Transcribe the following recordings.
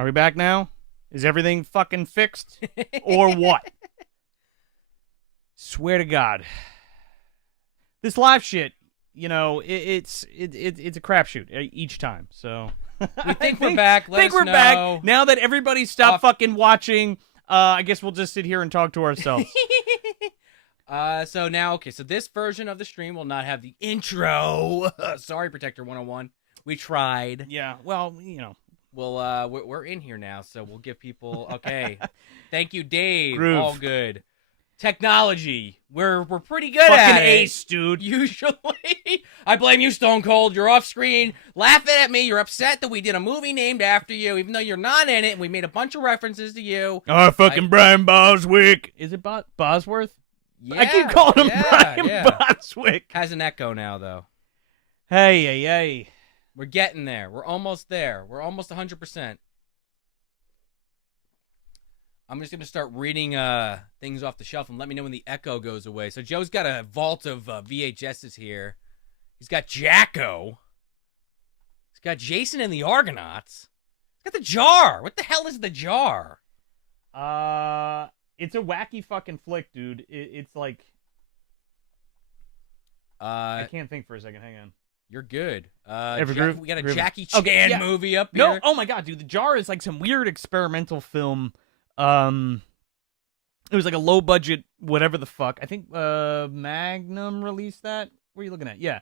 Are we back now? Is everything fucking fixed? Or what? Swear to God. This live shit, you know, it's a crapshoot each time, so... We think we're back. Let us know. Back. Now that everybody stopped fucking watching, I guess we'll just sit here and talk to ourselves. So now, okay, so this version of the stream will not have the intro. Sorry, Protector 101. We tried. Yeah, well, you know. Well, we're in here now, so we'll give people... Okay. Thank you, Dave. Groove. All good. Technology. We're pretty good fucking at it. ace, dude. Usually. I blame you, Stone Cold. You're off screen laughing at me. You're upset that we did a movie named after you, even though you're not in it, and we made a bunch of references to you. Oh, fucking Brian Boswick. Is it Bosworth? Yeah, I keep calling him Brian yeah. Boswick. Has an echo now, though. Hey. We're getting there. We're almost there. We're almost 100%. I'm just going to start reading things off the shelf and let me know when the echo goes away. So Joe's got a vault of VHSs here. He's got Jacko. He's got Jason and the Argonauts. He's got the Jar. What the hell is the Jar? It's a wacky fucking flick, dude. It's like... I can't think for a second. Hang on. You're good. We got a Jackie Chan movie up here. No, oh my God, dude. The Jar is like some weird experimental film. It was like a low budget, whatever the fuck. I think Magnum released that. What are you looking at? Yeah,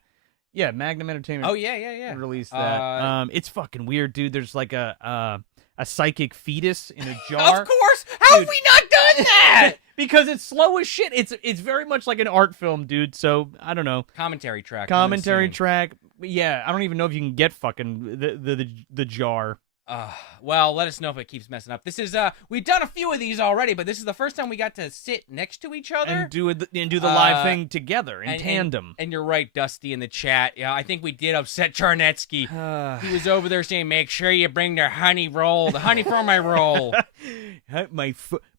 Magnum Entertainment. Oh yeah. Released that. It's fucking weird, dude. There's like a psychic fetus in a jar. Of course. How have we not done that? Because it's slow as shit. It's very much like an art film, dude. So I don't know. Commentary track. Yeah, I don't even know if you can get fucking the Jar. Well, let us know if it keeps messing up. This is we've done a few of these already, but this is the first time we got to sit next to each other and do the live thing together in tandem. And you're right, Dusty in the chat. Yeah, I think we did upset Charnetsky. He was over there saying, "Make sure you bring the honey roll, the honey for my roll."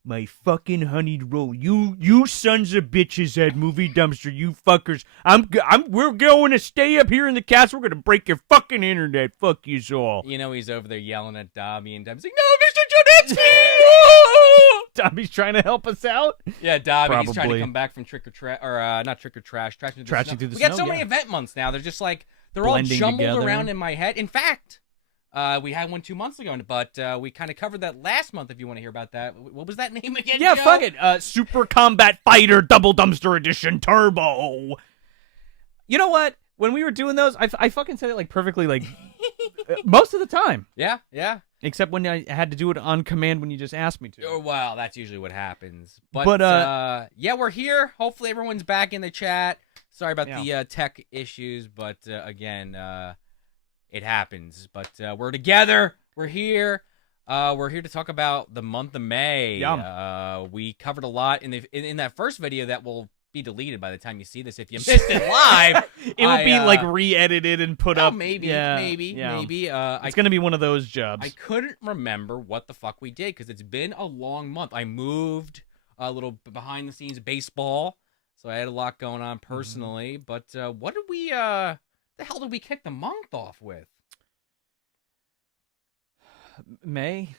My fucking honeyed roll. You sons of bitches at Movie Dumpster, you fuckers. We're going to stay up here in the castle. We're going to break your fucking internet. Fuck you all. You know he's over there yelling at Dobby, and Dobby's like, "No, Mr. Charnetsky!" Dobby's trying to help us out. Yeah, Dobby, he's trying to Probably. come back from trick or trash, or not trick or trash, trashing Trashing through through the We got snow, so many yeah. event months now. They're just like they're Blending all jumbled together. around in my head. In fact, we had one 2 months ago, but we kind of covered that last month. If you want to hear about that, what was that name again? Yeah, Joe? fuck it. Super Combat Fighter Double Dumpster Edition Turbo. You know what? When we were doing those, I fucking said it like perfectly, like most of the time. Yeah. Except when I had to do it on command when you just asked me to. Oh, well, that's usually what happens. But yeah, we're here. Hopefully everyone's back in the chat. Sorry about the tech issues, but again, it happens. But we're together. We're here. We're here to talk about the month of May. Yum. We covered a lot in that first video that will be deleted by the time you see this. If you missed it live, it will be like re-edited and put up. Maybe. It's gonna be one of those jobs. I couldn't remember what the fuck we did because it's been a long month. I moved a little behind the scenes baseball, so I had a lot going on personally. But what did we? The hell did we kick the month off with? May.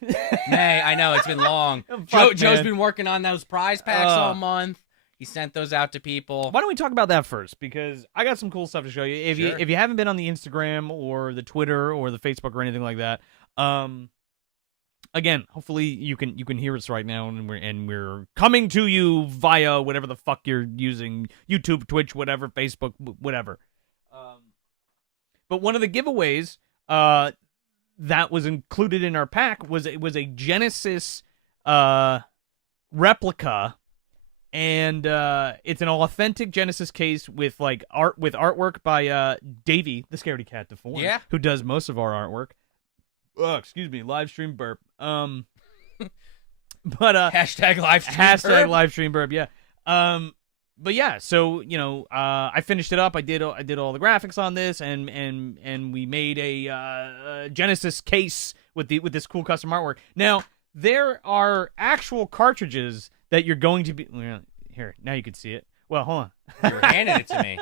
I know it's been long. Joe's been working on those prize packs all month. He sent those out to people. Why don't we talk about that first? Because I got some cool stuff to show you. If you haven't been on the Instagram or the Twitter or the Facebook or anything like that, again, hopefully you can hear us right now, and we're coming to you via whatever the fuck you're using, YouTube, Twitch, whatever, Facebook, whatever. But one of the giveaways that was included in our pack was a Genesis replica. And it's an authentic Genesis case with artwork by Davey, the Scaredy Cat Deformed, who does most of our artwork. Oh, excuse me, Livestream burp. But hashtag Livestream burp, yeah. But yeah, so I finished it up. I did all the graphics on this, and we made a Genesis case with this cool custom artwork. Now there are actual cartridges that you're going to be... Here, now you can see it. Well, hold on. You're handing it to me.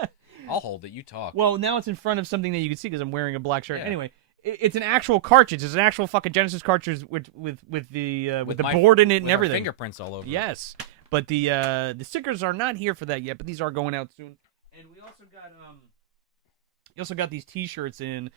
I'll hold it. You talk. Well, now it's in front of something that you can see because I'm wearing a black shirt. Yeah. Anyway, It's an actual cartridge. It's an actual fucking Genesis cartridge with the board in it and everything. Fingerprints all over. Yes, but the stickers are not here for that yet. But these are going out soon. And we also got these T-shirts in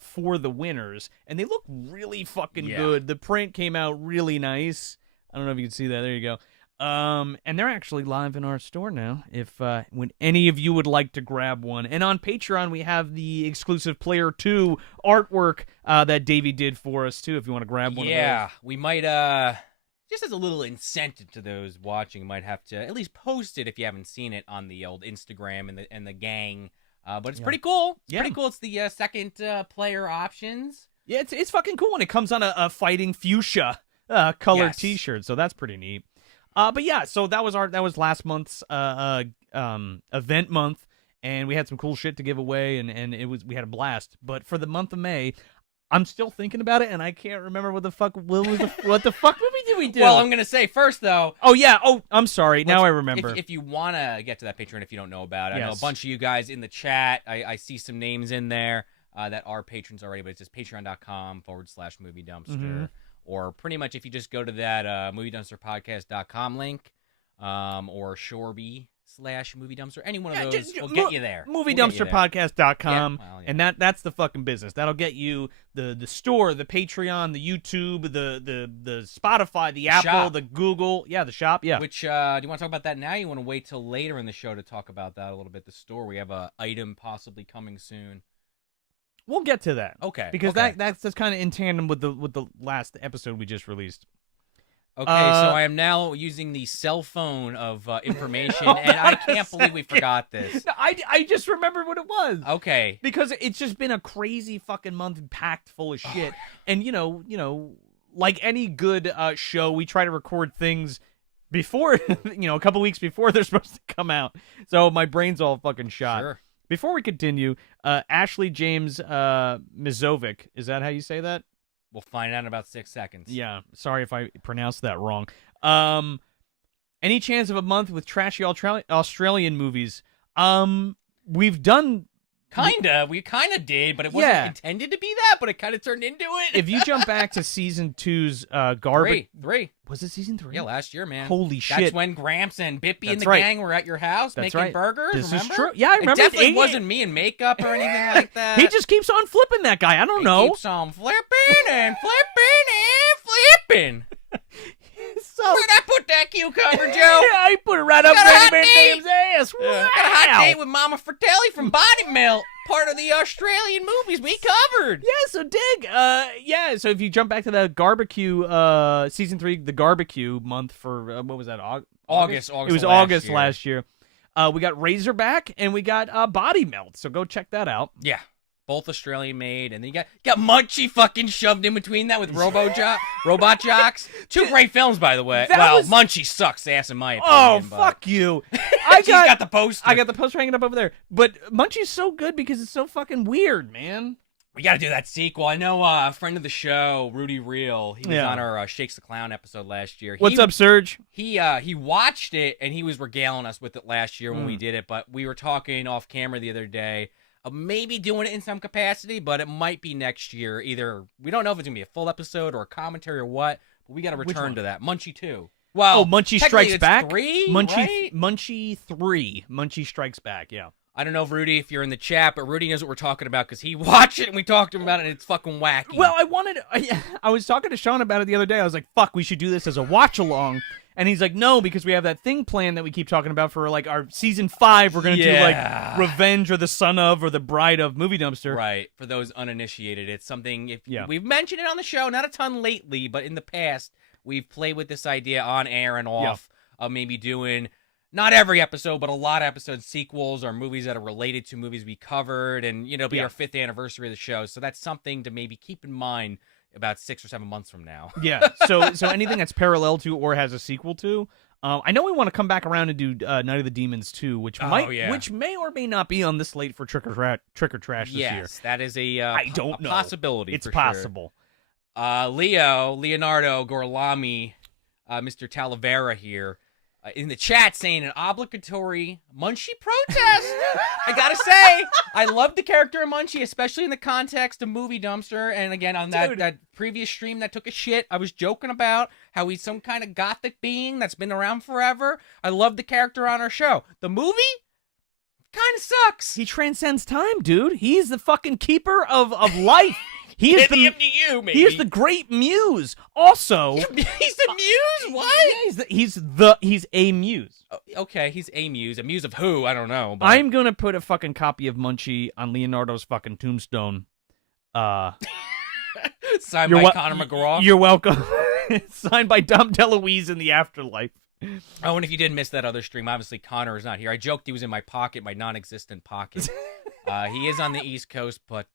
for the winners, and they look really fucking good. The print came out really nice. I don't know if you can see that. There you go. And they're actually live in our store now. If when any of you would like to grab one, and on Patreon we have the exclusive Player 2 artwork that Davey did for us too. If you want to grab one, of those. We might just as a little incentive to those watching, might have to at least post it if you haven't seen it on the old Instagram and the gang. But it's pretty cool. It's pretty cool. It's the second player options. Yeah, it's fucking cool, and it comes on a fighting fuchsia colored T-shirt, so that's pretty neat. But yeah, so that was last month's event month, and we had some cool shit to give away, and we had a blast. But for the month of May, I'm still thinking about it, and I can't remember what the fuck what the fuck movie did we do? Well, I'm gonna say first though. Oh yeah. Oh, I'm sorry. Now I remember. If you wanna get to that Patreon, if you don't know about it, I know a bunch of you guys in the chat. I see some names in there that are patrons already, but it's just patreon.com/movie dumpster. Mm-hmm. Or pretty much if you just go to that moviedumpsterpodcast.com link, or Shoreby/Movie Dumpster, any one of those will get you there. Moviedumpsterpodcast.com, and that's the fucking business. That'll get you the store, the Patreon, the YouTube, the Spotify, the Apple, shop. The Google, the shop, Which, do you want to talk about that now? You want to wait till later in the show to talk about that a little bit? The store, we have a item possibly coming soon. We'll get to that. Okay. Because that's kind of in tandem with the last episode we just released. Okay, so I am now using the cell phone of information, and I can't believe we forgot this. No, I just remembered what it was. Okay. Because it's just been a crazy fucking month packed full of shit. And, you know, like any good show, we try to record things before, a couple weeks before they're supposed to come out. So my brain's all fucking shot. Sure. Before we continue, Ashley James Mizovic, is that how you say that? We'll find out in about 6 seconds. Yeah, sorry if I pronounced that wrong. Any chance of a month with trashy Australian movies? We've done... We kind of did, but it wasn't intended to be that, but it kind of turned into it. If you jump back to season 2's garbage... Three. Was it season 3? Yeah, last year, man. Holy shit. That's when Gramps and Bippy and the gang were at your house making burgers, This remember? is true. Yeah, I remember. It definitely wasn't me in makeup or anything like that. He just keeps on flipping that guy. I don't know. He keeps on flipping and flipping and flipping. Where'd I put that cucumber, Joe? I put it right up Randy Van Dam's ass. Got a hot date with Mama Fratelli from Body Melt, part of the Australian movies we covered. Yeah, so dig. So if you jump back to the barbecue, season 3, the barbecue month for, what was that, August. It was August last year. We got Razorback and we got Body Melt, so go check that out. Yeah. Both Australian made, and then you got Munchie fucking shoved in between that with Robot Jocks. Two great films, by the way. Munchie sucks ass in my opinion. Oh, fuck you. I got the poster. I got the poster hanging up over there. But Munchie's so good because it's so fucking weird, man. We got to do that sequel. I know a friend of the show, Rudy Real, he was on our Shakes the Clown episode last year. What's up, Serge? He watched it, and he was regaling us with it last year when we did it, but we were talking off camera the other day. Maybe doing it in some capacity, but it might be next year. Either we don't know if it's gonna be a full episode or a commentary or what, but we got to return to that. Munchie 2. Well, Munchie Strikes Back. 3, Munchie 3. Munchie Strikes Back. Yeah. I don't know if Rudy, if you're in the chat, but Rudy knows what we're talking about because he watched it and we talked to him about it, and it's fucking wacky. Well, I was talking to Sean about it the other day. I was like, "Fuck, we should do this as a watch along." And he's like, no, because we have that thing planned that we keep talking about for, like, our season 5. We're going to do, like, Revenge or the Son of or the Bride of Movie Dumpster. Right. For those uninitiated, it's something, we've mentioned it on the show, not a ton lately, but in the past, we've played with this idea on air and off of maybe doing, not every episode, but a lot of episodes, sequels or movies that are related to movies we covered. And, it'll be our 5th anniversary of the show. So that's something to maybe keep in mind about 6 or 7 months from now. Yeah. So anything that's parallel to or has a sequel to. I know we want to come back around and do Night of the Demons 2, which may or may not be on this slate for Trick or Trash this year. Yes, that is a possibility. It's possible. Sure. Leonardo Gorlami, Mr. Talavera here. in the chat saying an obligatory Munchie protest. I gotta say, I love the character of Munchie, especially in the context of Movie Dumpster. And again, on that previous stream that took a shit, I was joking about how he's some kind of gothic being that's been around forever. I love the character on our show. The movie kind of sucks. He transcends time, dude. He's the fucking keeper of life. He is the MDU, maybe. He is the great muse. Also, he's the muse. What? Yeah, he's a muse. Okay, he's a muse. A muse of who? I don't know. But... I'm gonna put a fucking copy of Munchie on Leonardo's fucking tombstone. Signed by Conor McGraw. You're welcome. Signed by Dom DeLuise in the afterlife. Oh, and if you did miss that other stream, obviously Connor is not here. I joked he was in my pocket, my non-existent pocket. He is on the East Coast, but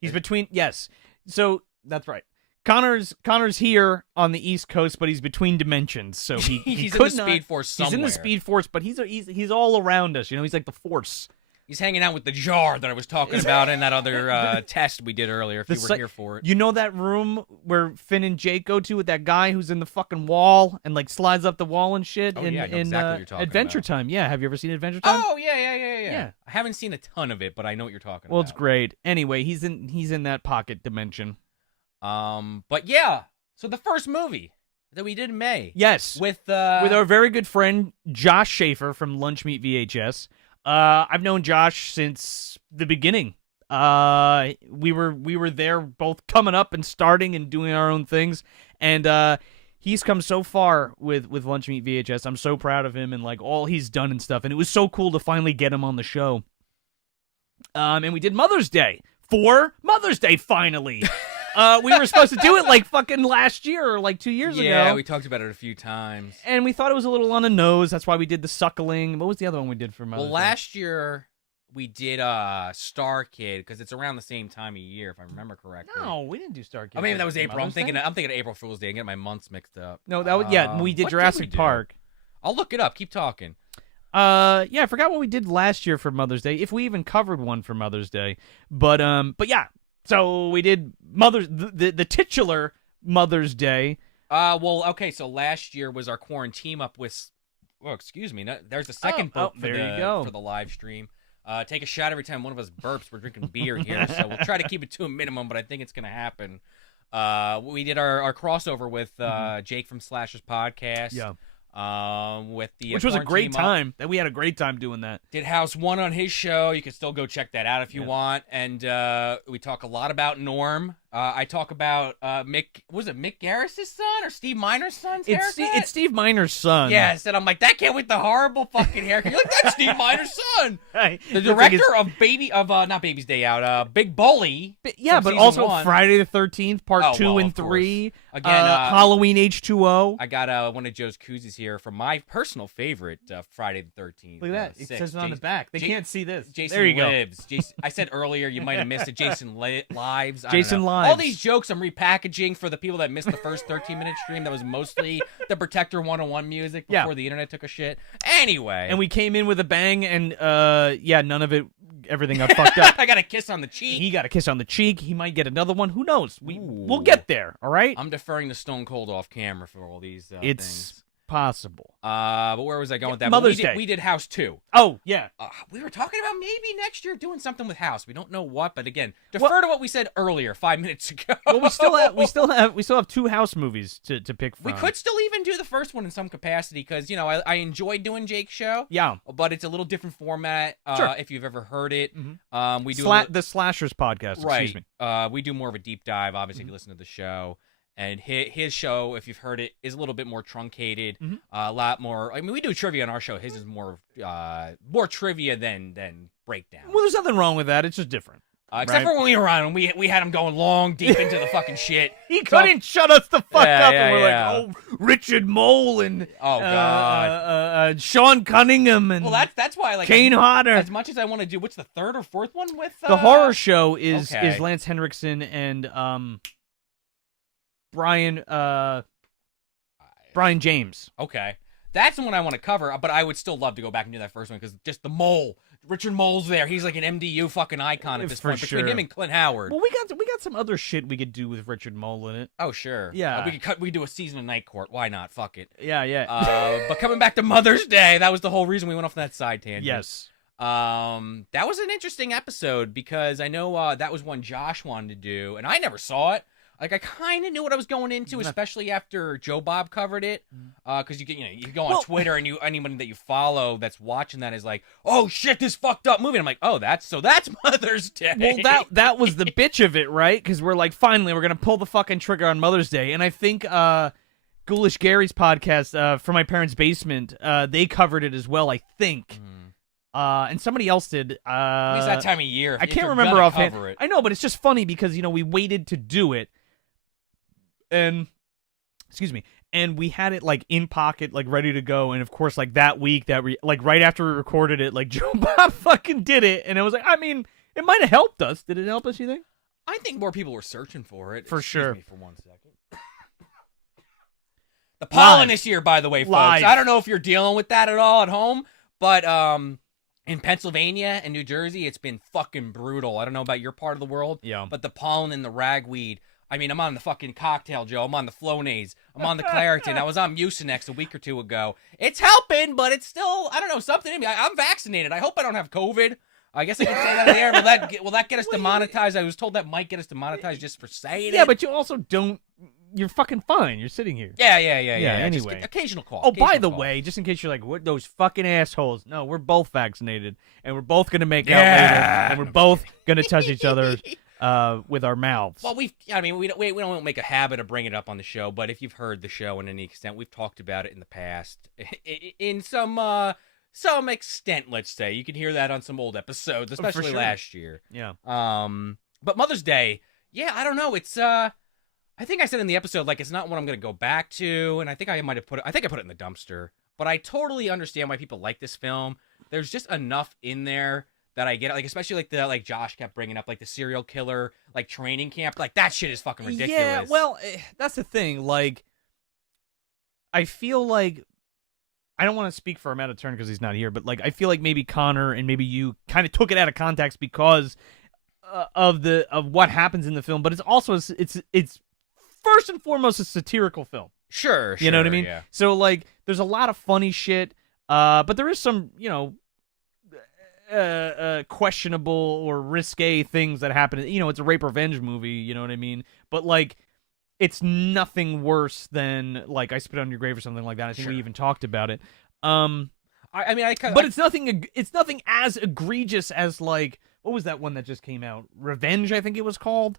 he's between. Yes, so that's right. Connor's here on the East Coast, but he's between dimensions. So he's in the Speed Force somewhere. He's in the Speed Force, but he's all around us. You know, he's like the Force. He's hanging out with the jar that I was talking about in that other test we did earlier, if you were here for it. You know that room where Finn and Jake go to with that guy who's in the fucking wall and, like, slides up the wall and shit? Oh, yeah, I know exactly what you're talking Adventure about. Time. Yeah, have you ever seen Adventure Time? Oh, yeah. I haven't seen a ton of it, but I know what you're talking about. Well, it's great. Anyway, he's in that pocket dimension. But yeah, so the first movie that we did in May. Yes. With our very good friend, Josh Schaefer from Lunch Meat VHS. I've known Josh since the beginning. We were there both coming up and starting and doing our own things, and he's come so far with Lunch Meat VHS. I'm so proud of him and like all he's done and stuff. And it was so cool to finally get him on the show. And we did Mother's Day for Mother's Day finally. We were supposed to do it like fucking last year or like 2 years ago. Yeah, we talked about it a few times. And we thought it was a little on the nose. That's why we did the suckling. What was the other one we did for Mother's Day? Well, last year we did Star Kid because it's around the same time of year, if I remember correctly. No, we didn't do Star Kid. I mean, that was April. I'm thinking of April Fool's Day. I'm getting my months mixed up. No, that was we did Jurassic Park. I'll look it up. Keep talking. I forgot what we did last year for Mother's Day. If we even covered one for Mother's Day, but yeah. So we did the titular Mother's Day. Well, okay. So last year was our quarantine up with. Oh, excuse me. There's the second burp for the live stream. Take a shot every time one of us burps. We're drinking beer here, so we'll try to keep it to a minimum. But I think it's gonna happen. We did our crossover with Jake from Slash's podcast. Yeah. With the which was a great time. That we had a great time doing that. Did House 1 on his show. You can still go check that out if you want. And we talk a lot about Norm. I talk about Mick Garris's son or Steve Miner's son's haircut? It's Steve Miner's son. Yes, and I'm like, that kid with the horrible fucking haircut. You're like, that's Steve Miner's son. Hey, the director of not Baby's Day Out, Big Bully. Yeah, but also 1. Friday the 13th, Part 2 and 3. Again, Halloween H2O. I got one of Joe's koozies here from my personal favorite, Friday the 13th. Look at that. It says it on the back. They can't see this. Jason there you Lives. Jason, I said earlier, you might have missed it. Jason Lives. Jason Lives. All these jokes I'm repackaging for the people that missed the first 13-minute stream. That was mostly the Protector 101 music before the internet took a shit. Anyway. And we came in with a bang, and none of it, everything got fucked up. I got a kiss on the cheek. He got a kiss on the cheek. He might get another one. Who knows? We'll get there, all right? I'm deferring to Stone Cold off camera for all these things. It's possible. But where was I going with that? Mother's Day. We did House 2. Oh, yeah. We were talking about maybe next year doing something with House. We don't know what, but again, defer to what we said earlier 5 minutes ago. Well, we still have 2 House movies to pick from. We could still even do the first one in some capacity because, I enjoyed doing Jake's show. Yeah. But it's a little different format sure. if you've ever heard it. Mm-hmm. We do the Slashers podcast, right. Excuse me. We do more of a deep dive, obviously, if you listen to the show. And his show, if you've heard it, is a little bit more truncated, a lot more. I mean, we do trivia on our show. His is more trivia than breakdown. Well, there's nothing wrong with that. It's just different. Except for when we were on, we had him going long, deep into the fucking shit. He couldn't shut us the fuck up, and we're like, oh, Richard Mole and Sean Cunningham and that's why like Kane Hodder. As much as I want to do, what's the third or fourth one with the horror show is Lance Henriksen and Brian James. Okay. That's the one I want to cover, but I would still love to go back and do that first one because just the mole Richard Mole's there. He's like an MDU fucking icon at this point. Between him and Clint Howard. Well, we got some other shit we could do with Richard Mole in it. Oh sure. Yeah. We do a season of Night Court. Why not? Fuck it. Yeah. But coming back to Mother's Day, that was the whole reason we went off on that side tangent. Yes. That was an interesting episode because I know that was one Josh wanted to do, and I never saw it. Like, I kind of knew what I was going into, especially after Joe Bob covered it. Because you go on Twitter and anyone that you follow that's watching that is like, oh shit, this fucked up movie. And I'm like, oh, that's Mother's Day. Well, that was the bitch of it, right? Because we're like, finally, we're gonna pull the fucking trigger on Mother's Day, and I think Ghoulish Gary's podcast, From My Parents' Basement, they covered it as well. I think. And somebody else did. It's that time of year. I can't remember offhand. I know, but it's just funny because we waited to do it. And and we had it like in pocket, like ready to go, and of course, like that week, like right after we recorded it, like Joe Bob fucking did it, and it was like, I mean, it might have helped us. Did it help us? You think? I think more people were searching for it. For sure. Excuse me for 1 second. The pollen this year, by the way, folks. I don't know if you're dealing with that at all at home, but in Pennsylvania and New Jersey, it's been fucking brutal. I don't know about your part of the world, but the pollen and the ragweed. I mean, I'm on the fucking cocktail, Joe. I'm on the Flonase. I'm on the Claritin. I was on Mucinex a week or two ago. It's helping, but it's still, I don't know, something in me. I'm vaccinated. I hope I don't have COVID. I guess I can say that there. Will that get us demonetized? I was told that might get us demonetized just for saying it. Yeah, but you also don't. You're fucking fine. You're sitting here. Yeah. Anyway, just occasional call. Oh, by the way, just in case you're like, what those fucking assholes? No, we're both vaccinated, and we're both gonna make out later, and we're both gonna touch each other. With our mouths. Well, we don't make a habit of bringing it up on the show, but if you've heard the show in any extent, we've talked about it in the past, in some extent, let's say. You can hear that on some old episodes, especially last year. Yeah. But Mother's Day, yeah, I don't know. It's I think I said in the episode, like, it's not what I'm gonna go back to, and I think I might have put it in the dumpster. But I totally understand why people like this film. There's just enough in there that I get, like, especially like Josh kept bringing up, like the serial killer, like training camp, like that shit is fucking ridiculous. Yeah, well, that's the thing. Like, I feel like I don't want to speak for him out of turn because he's not here, but like I feel like maybe Connor and maybe you kind of took it out of context because of what happens in the film. But it's also it's first and foremost a satirical film. Sure, you know what I mean. Yeah. So like, there's a lot of funny shit, but there is some questionable or risque things that happen. It's a rape revenge movie, you know what I mean? But like, it's nothing worse than like I Spit on Your Grave or something like that. I think we even talked about it. It's nothing as egregious as like, what was that one that just came out? Revenge, I think it was called.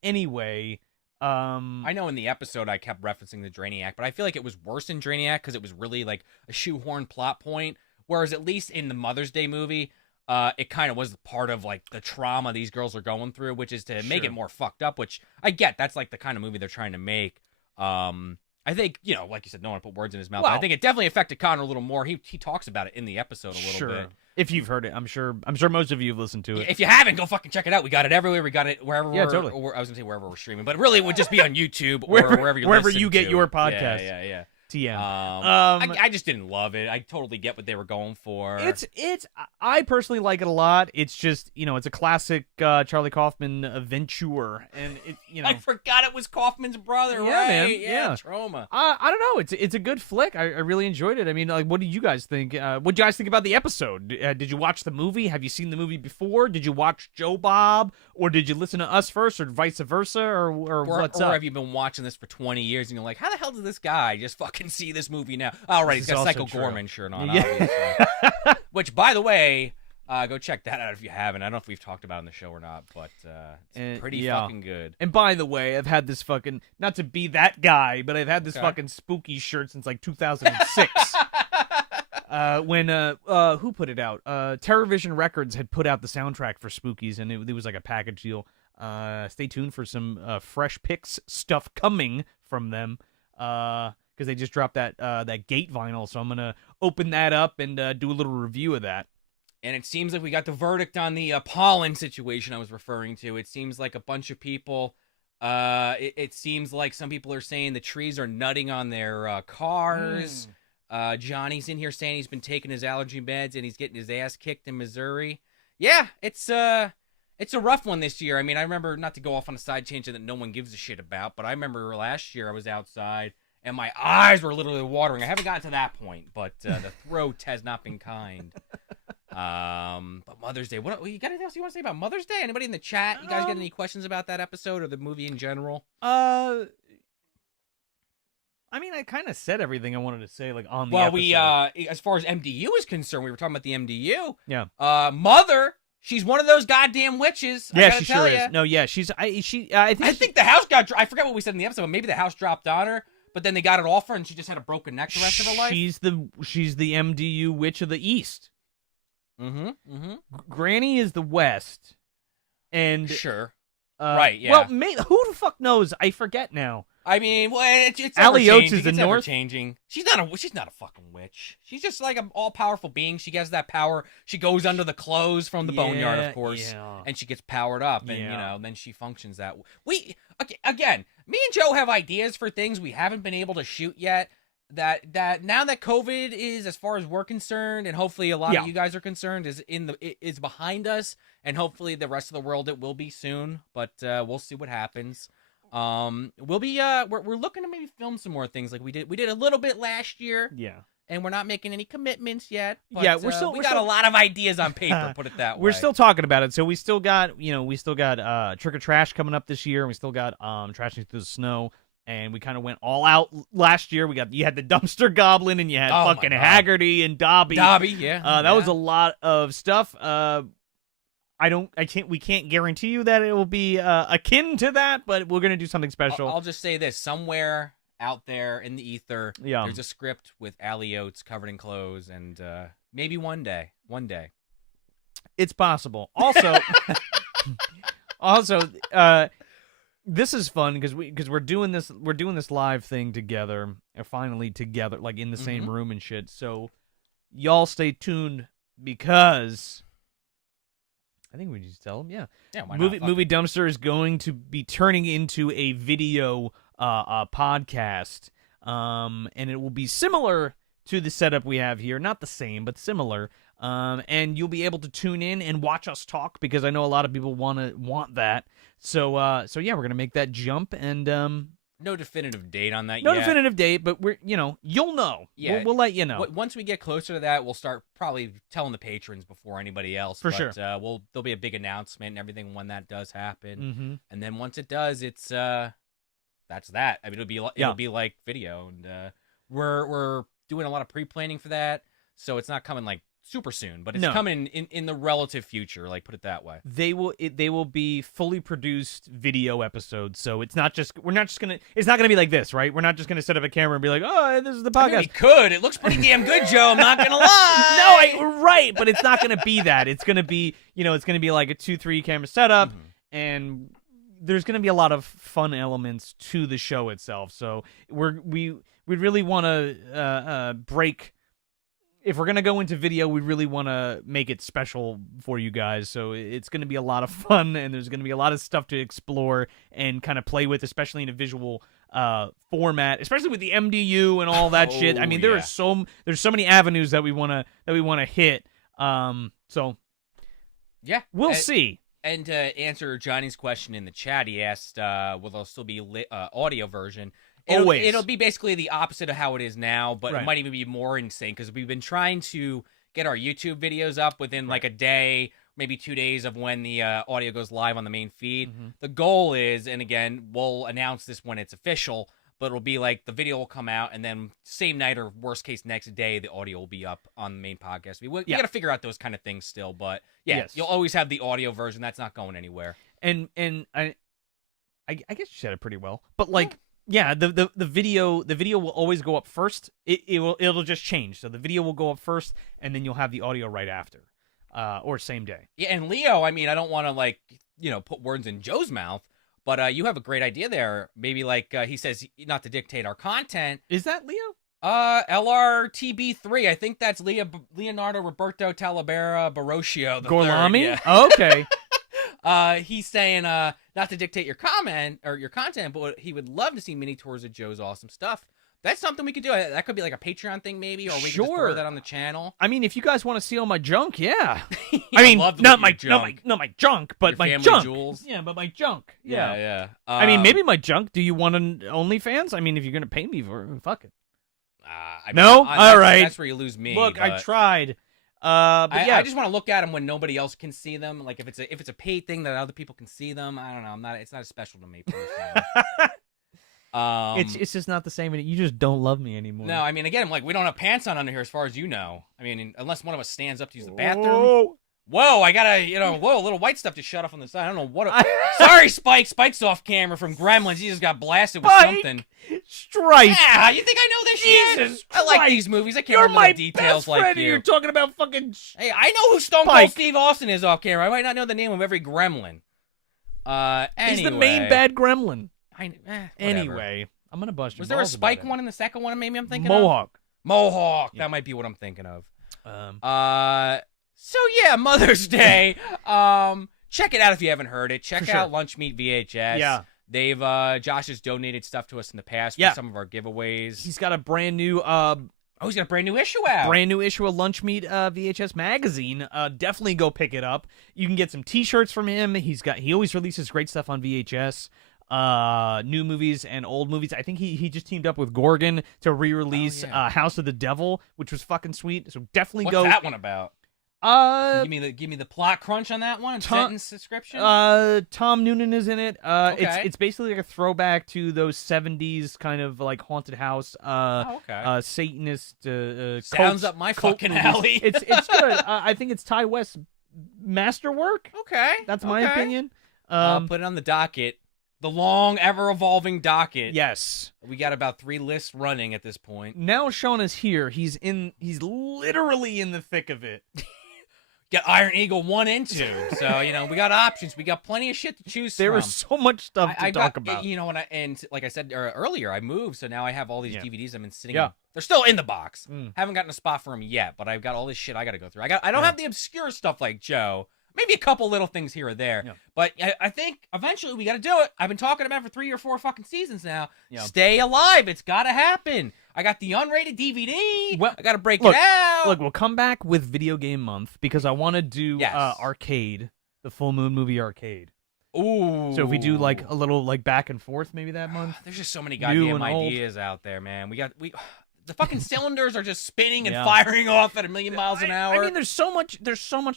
Anyway, I know in the episode I kept referencing the Drainiac, but I feel like it was worse in Drainiac because it was really like a shoehorn plot point. Whereas at least in the Mother's Day movie, it kind of was part of like the trauma these girls are going through, which is to make it more fucked up, which I get. That's like the kind of movie they're trying to make. I think, like you said, no one put words in his mouth. Well, I think it definitely affected Connor a little more. He talks about it in the episode a little bit. If you've heard it, I'm sure most of you have listened to it. If you haven't, go fucking check it out. We got it everywhere. We got it wherever. Yeah, totally. I was gonna say wherever we're streaming, but really it would just be on YouTube or wherever you get your podcast. Yeah. TM. I just didn't love it. I totally get what they were going for. I personally like it a lot. It's just, it's a classic Charlie Kaufman adventure, and I forgot it was Kaufman's brother, right? Man. Yeah, Trauma. I don't know. It's a good flick. I really enjoyed it. I mean, like, what do you guys think? What do you guys think about the episode? Did you watch the movie? Have you seen the movie before? Did you watch Joe Bob, or did you listen to us first, or vice versa, or what's up? Or have you been watching this for 20 years and you're like, how the hell did this guy just fucking see this movie now? All right, he's got Psycho Gorman shirt on, obviously. Which, by the way, go check that out if you haven't. I don't know if we've talked about it on the show or not, but it's pretty fucking good. And by the way, I've had this fucking, not to be that guy, but I've had this fucking spooky shirt since like 2006. When who put it out? TerrorVision Records had put out the soundtrack for Spookies, and it was like a package deal. Stay tuned for some fresh picks stuff coming from them. Because they just dropped that Gate vinyl, so I'm gonna open that up and do a little review of that. And it seems like we got the verdict on the pollen situation I was referring to. It seems like a bunch of people. It seems like some people are saying the trees are nutting on their cars. Johnny's in here saying he's been taking his allergy meds and he's getting his ass kicked in Missouri. Yeah, it's a rough one this year. I mean, I remember, not to go off on a side tangent that no one gives a shit about, but I remember last year I was outside and my eyes were literally watering. I haven't gotten to that point, but the throat has not been kind. But Mother's Day. What you got anything else you want to say about Mother's Day? Anybody in the chat? You guys got any questions about that episode or the movie in general? I mean, I kind of said everything I wanted to say, like, on the episode. We as far as MDU is concerned, we were talking about the MDU. Yeah. Mother, she's one of those goddamn witches. Yeah, I gotta she tell sure ya. is. No, yeah, I think the house got. I forget what we said in the episode. But maybe the house dropped on her, but then they got it off her, and she just had a broken neck the rest of her life. She's the MDU witch of the East. Granny is the West, and sure, right? Yeah. Well, who the fuck knows? I forget now. I mean, well, it's Allie Oates is the it's North. Changing. She's not a fucking witch. She's just like an all-powerful being. She has that power. She goes under the clothes from the boneyard, of course, and she gets powered up, and then she functions that way. Again, me and Joe have ideas for things we haven't been able to shoot yet. That now that COVID is, as far as we're concerned, and hopefully a lot of you guys are concerned, is behind us, and hopefully the rest of the world it will be soon. But we'll see what happens. We'll be we're looking to maybe film some more things like we did a little bit last year. Yeah. And we're not making any commitments yet. But, yeah, we got a lot of ideas on paper, put it that way. We're still talking about it. So we still got Trick or Trash coming up this year, and we still got Trashing Through the Snow, and we kind of went all out last year. You had the Dumpster Goblin, and you had fucking Haggerty and Dobby. That was a lot of stuff. We can't guarantee you that it will be akin to that, but we're gonna do something special. I'll just say this: somewhere out there in the ether, there's a script with Allie Oates covered in clothes, and maybe one day, it's possible. Also, this is fun because we're doing this live thing together, and finally together, like in the same room and shit. So y'all stay tuned because. I think we just tell them, why Movie Dumpster is going to be turning into a video podcast, and it will be similar to the setup we have here. Not the same, but similar. And you'll be able to tune in and watch us talk because I know a lot of people want that. So yeah, we're gonna make that jump, and no definitive date on that yet. No definitive date, but you'll know. Yeah, we'll let you know. Once we get closer to that, we'll start probably telling the patrons before anybody else. Sure. There'll be a big announcement and everything when that does happen. And then once it does, it's that's that. I mean, it'll be like video, and we're doing a lot of pre-planning for that, so it's not coming like super soon, but it's coming in the relative future, like, put it that way. They will be fully produced video episodes, so it's not gonna be like this, right? We're not just gonna set up a camera and be like, oh, this is the podcast. I mean, we could. It looks pretty damn good, Joe. I'm not gonna lie. Right, but it's not gonna be that. It's gonna be, it's gonna be like a 2-3 camera setup, and there's gonna be a lot of fun elements to the show itself. So we really want to break. If we're going to go into video, we really want to make it special for you guys. So it's going to be a lot of fun, and there's going to be a lot of stuff to explore and kind of play with, especially in a visual format, especially with the MDU and all that shit. I mean, there's so many avenues that we want to hit. So yeah, we'll see. And to answer Johnny's question in the chat, he asked, will there still be audio version? It'll be basically the opposite of how it is now, but it might even be more insane because we've been trying to get our YouTube videos up within like a day, maybe 2 days of when the audio goes live on the main feed. The goal is, and again, we'll announce this when it's official, but it'll be like the video will come out, and then same night or worst case next day, the audio will be up on the main podcast. We got to figure out those kind of things still, but you'll always have the audio version. That's not going anywhere. And I guess you said it pretty well, but like. Yeah, the video will always go up first. It'll just change. So the video will go up first, and then you'll have the audio right after, or same day. Yeah, and Leo, I mean, I don't want to put words in Joe's mouth, but you have a great idea there. Maybe he says not to dictate our content. Is that Leo? LRTB3. I think that's Leonardo Roberto Talavera Barocio. Gorlami? Yeah. Oh, okay. He's saying not to dictate your comment or your content, but he would love to see mini tours of Joe's awesome stuff. That's something we could do. That could be like a Patreon thing, maybe, or we could just throw that on the channel. I mean, if you guys want to see all my junk, yeah. I mean, not my junk, but your my family junk. Jewels. Yeah, but my junk. Yeah. I mean, maybe my junk. Do you want an OnlyFans? I mean, if you're gonna pay me for it, fuck it. No, all right. That's where you lose me. Look, but I tried. But I just want to look at them when nobody else can see them. Like if it's a paid thing that other people can see them. I don't know. It's not as special to me personally. It's just not the same. You just don't love me anymore. No, I mean, again, like we don't have pants on under here, as far as you know. I mean, unless one of us stands up to use the bathroom. Whoa, I gotta, a little white stuff just shut off on the side. I don't know what. Sorry, Spike. Spike's off camera from Gremlins. He just got blasted with something. Stripe. Yeah, you think I know this shit? Jesus I like these movies. I can't remember the details like you. You're talking about fucking. Hey, I know who Stone Cold Steve Austin is off camera. I might not know the name of every gremlin. Anyway. He's the main bad gremlin. Anyway. I'm gonna bust your Was there a Spike one in the second one? Maybe I'm thinking Mohawk. Mohawk. Yeah. That might be what I'm thinking of. So yeah, Mother's Day. Check it out if you haven't heard it. Check out Lunch Meat VHS. Yeah. They've Josh has donated stuff to us in the past for some of our giveaways. He's got a brand new he's got a brand new issue out. Brand new issue of Lunch Meat VHS magazine. Definitely go pick it up. You can get some t-shirts from him. He always releases great stuff on VHS. New movies and old movies. I think he just teamed up with Gorgon to re-release House of the Devil, which was fucking sweet. So definitely What's that one about? Give me the plot crunch on that one. Sentence description. Tom Noonan is in it. Okay. It's basically like a throwback to those 70s kind of like haunted house. Satanist. Sounds up my fucking alley. It's good. I think it's Ty West's masterwork. Okay, that's my opinion. Put it on the docket. The long, ever-evolving docket. Yes. We got about 3 lists running at this point. Now Sean is here. He's literally in the thick of it. Got Iron Eagle 1 and 2. So, we got options. We got plenty of shit to choose from. There is so much stuff to talk about. And like I said earlier, I moved, so now I have all these DVDs I've been sitting in. They're still in the box. Haven't gotten a spot for them yet, but I've got all this shit I got to go through. I don't have the obscure stuff like Joe. Maybe a couple little things here or there. Yeah. But I think eventually we got to do it. I've been talking about it for 3 or 4 fucking seasons now. Yeah. Stay alive. It's got to happen. I got the unrated DVD. Well, I got to break it out. Look, we'll come back with Video Game Month because I want to do arcade, the Full Moon Movie Arcade. Ooh. So if we do like a little like back and forth maybe that month. There's just so many goddamn ideas out there, man. The fucking cylinders are just spinning and firing off at 1,000,000 miles an hour. I mean, there's so much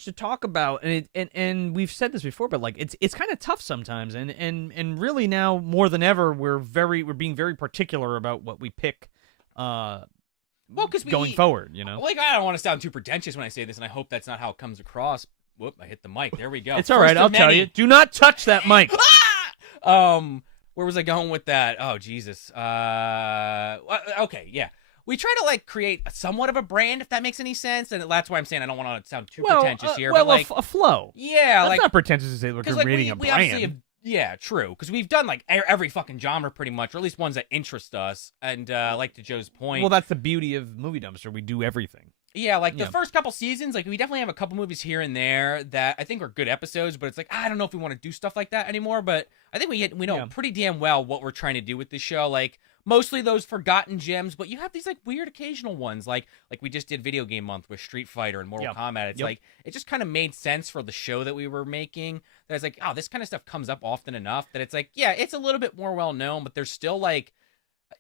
to talk about, and we've said this before, but like it's kind of tough sometimes, and really now more than ever, we're being very particular about what we pick. Because going forward, Like, I don't want to sound too pretentious when I say this, and I hope that's not how it comes across. Whoop! I hit the mic. There we go. It's all right. I'll tell you. Do not touch that mic. Where was I going with that? Oh Jesus. Okay, yeah. We try to like create somewhat of a brand, if that makes any sense, and that's why I'm saying I don't want to sound too pretentious here. Well, but like a flow. Yeah, that's not pretentious to say we're creating a brand. True, because we've done like every fucking genre pretty much, or at least ones that interest us. And like to Joe's point, well, that's the beauty of Movie Dumpster. We do everything. Yeah, like the first couple seasons, like we definitely have a couple movies here and there that I think are good episodes, but it's like I don't know if we want to do stuff like that anymore. But I think we know pretty damn well what we're trying to do with this show. Like mostly those forgotten gems, but you have these like weird occasional ones, like we just did Video Game Month with Street Fighter and Mortal Kombat. It's like it just kind of made sense for the show that we were making. That it's like, oh, this kind of stuff comes up often enough that it's like, yeah, it's a little bit more well known, but there's still like.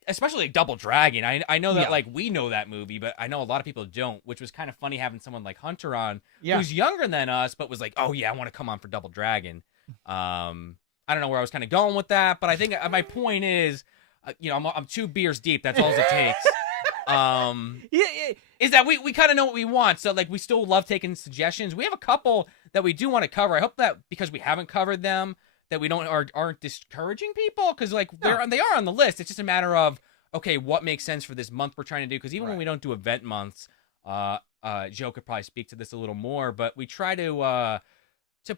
Especially like Double Dragon. I know that like we know that movie, but I know a lot of people don't, which was kind of funny having someone like Hunter on who's younger than us, but was like, oh yeah, I want to come on for Double Dragon. I don't know where I was kind of going with that, but I think my point is, I'm 2 beers deep. That's all it takes. Is that we kind of know what we want. So like we still love taking suggestions. We have a couple that we do want to cover. I hope that because we haven't covered them, that we aren't discouraging people, because like they are on the list. It's just a matter of okay, what makes sense for this month we're trying to do. Because even when we don't do event months, Joe could probably speak to this a little more, but we try to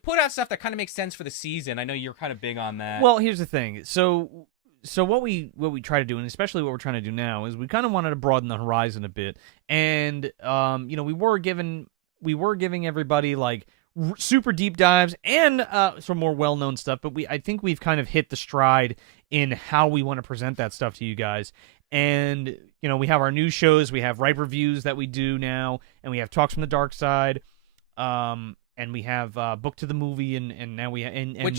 put out stuff that kind of makes sense for the season. I know you're kind of big on that. Well, here's the thing. So what we try to do, and especially what we're trying to do now, is we kind of wanted to broaden the horizon a bit, and we were giving everybody like super deep dives and some more well-known stuff, but I think we've kind of hit the stride in how we want to present that stuff to you guys. And, we have our news shows. We have Ripe Reviews that we do now. And we have Talks from the Darkside. And we have Book to the Movie. And now we...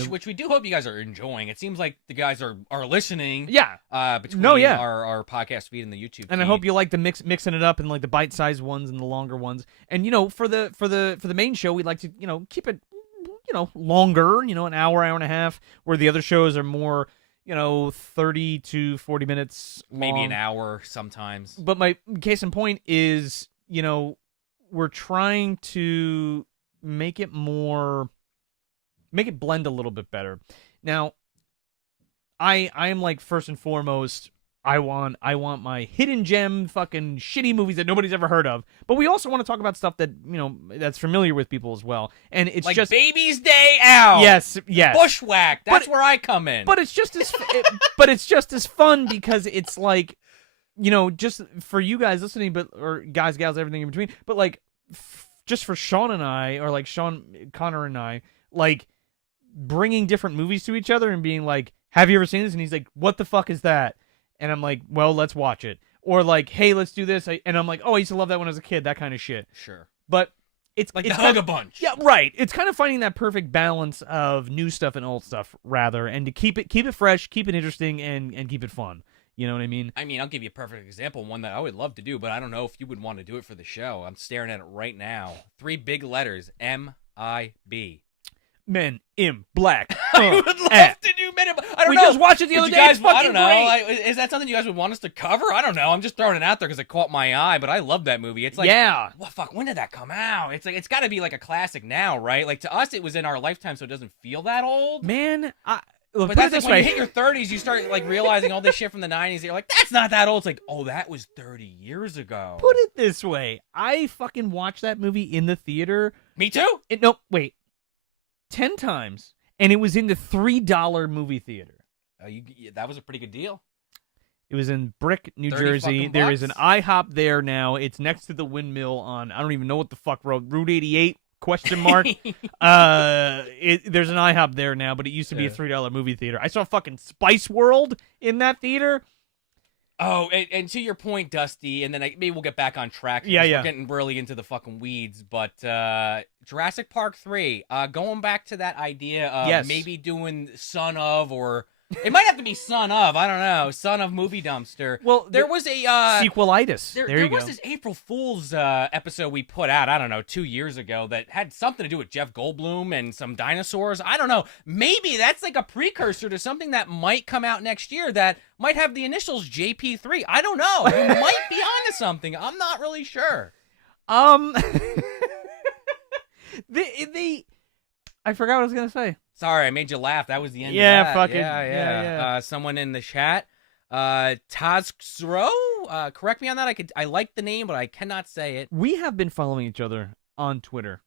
Which we do hope you guys are enjoying. It seems like the guys are listening. Yeah. Between our podcast feed and the YouTube and feed. I hope you like the mixing it up and like the bite-sized ones and the longer ones. And, for the main show, we'd like to, keep it, longer, an hour and a half, where the other shows are more... 30 to 40 minutes long. Maybe an hour sometimes. But my case in point is, we're trying to make it blend a little bit better. Now, I am like, first and foremost, I want my hidden gem fucking shitty movies that nobody's ever heard of. But we also want to talk about stuff that, that's familiar with people as well. And it's like just Baby's Day Out. Yes. Bushwhack. That's where I come in. But it's just as fun because it's like, just for you guys listening, or guys, gals, everything in between. But like, just for Sean and I, or like Connor and I, like bringing different movies to each other and being like, "Have you ever seen this?" And he's like, "What the fuck is that?" And I'm like, well, let's watch it. Or like, hey, let's do this. And I'm like, oh, I used to love that when I was a kid, that kind of shit. Sure. But it's like it's the Hug-a-Bunch. Yeah, right. It's kind of finding that perfect balance of new stuff and old stuff, rather, and to keep it fresh, keep it interesting, and keep it fun. You know what I mean? I mean, I'll give you a perfect example, one that I would love to do, but I don't know if you would want to do it for the show. I'm staring at it right now. 3 big letters, M-I-B. Men in Black. I would love to do Men in Black. I don't know. We just watched it the other day. It's fucking I don't know. great. Is that something you guys would want us to cover? I don't know. I'm just throwing it out there because it caught my eye, but I love that movie. It's like, well, fuck, when did that come out? It's like, it's got to be like a classic now, right? Like, to us, it was in our lifetime, so it doesn't feel that old. Man, But that's like when you hit your 30s, you start like realizing all this shit from the 90s. You're like, that's not that old. It's like, oh, that was 30 years ago. Put it this way. I fucking watched that movie in the theater. Me too? 10 times. And it was in the $3 movie theater. That was a pretty good deal. It was in Brick, New Jersey. There is an IHOP there now. It's next to the windmill on, I don't even know what the fuck road, Route 88? Question mark. There's an IHOP there now, but it used to be a $3 movie theater. I saw fucking Spice World in that theater. Oh, and to your point, Dusty, and then maybe we'll get back on track. Yeah. We're getting really into the fucking weeds, but Jurassic Park 3, going back to that idea of maybe doing Son of, or it might have to be Son of, I don't know, Son of Movie Dumpster. Well, there was a sequelitis. There was this April Fool's episode we put out, I don't know, 2 years ago that had something to do with Jeff Goldblum and some dinosaurs. I don't know. Maybe that's like a precursor to something that might come out next year that might have the initials JP3. I don't know. You might be onto something. I'm not really sure. I forgot what I was gonna say. Sorry, I made you laugh. That was the end of that. Yeah, fucking yeah. Someone in the chat, Tazxro, correct me on that. I like the name, but I cannot say it. We have been following each other on Twitter,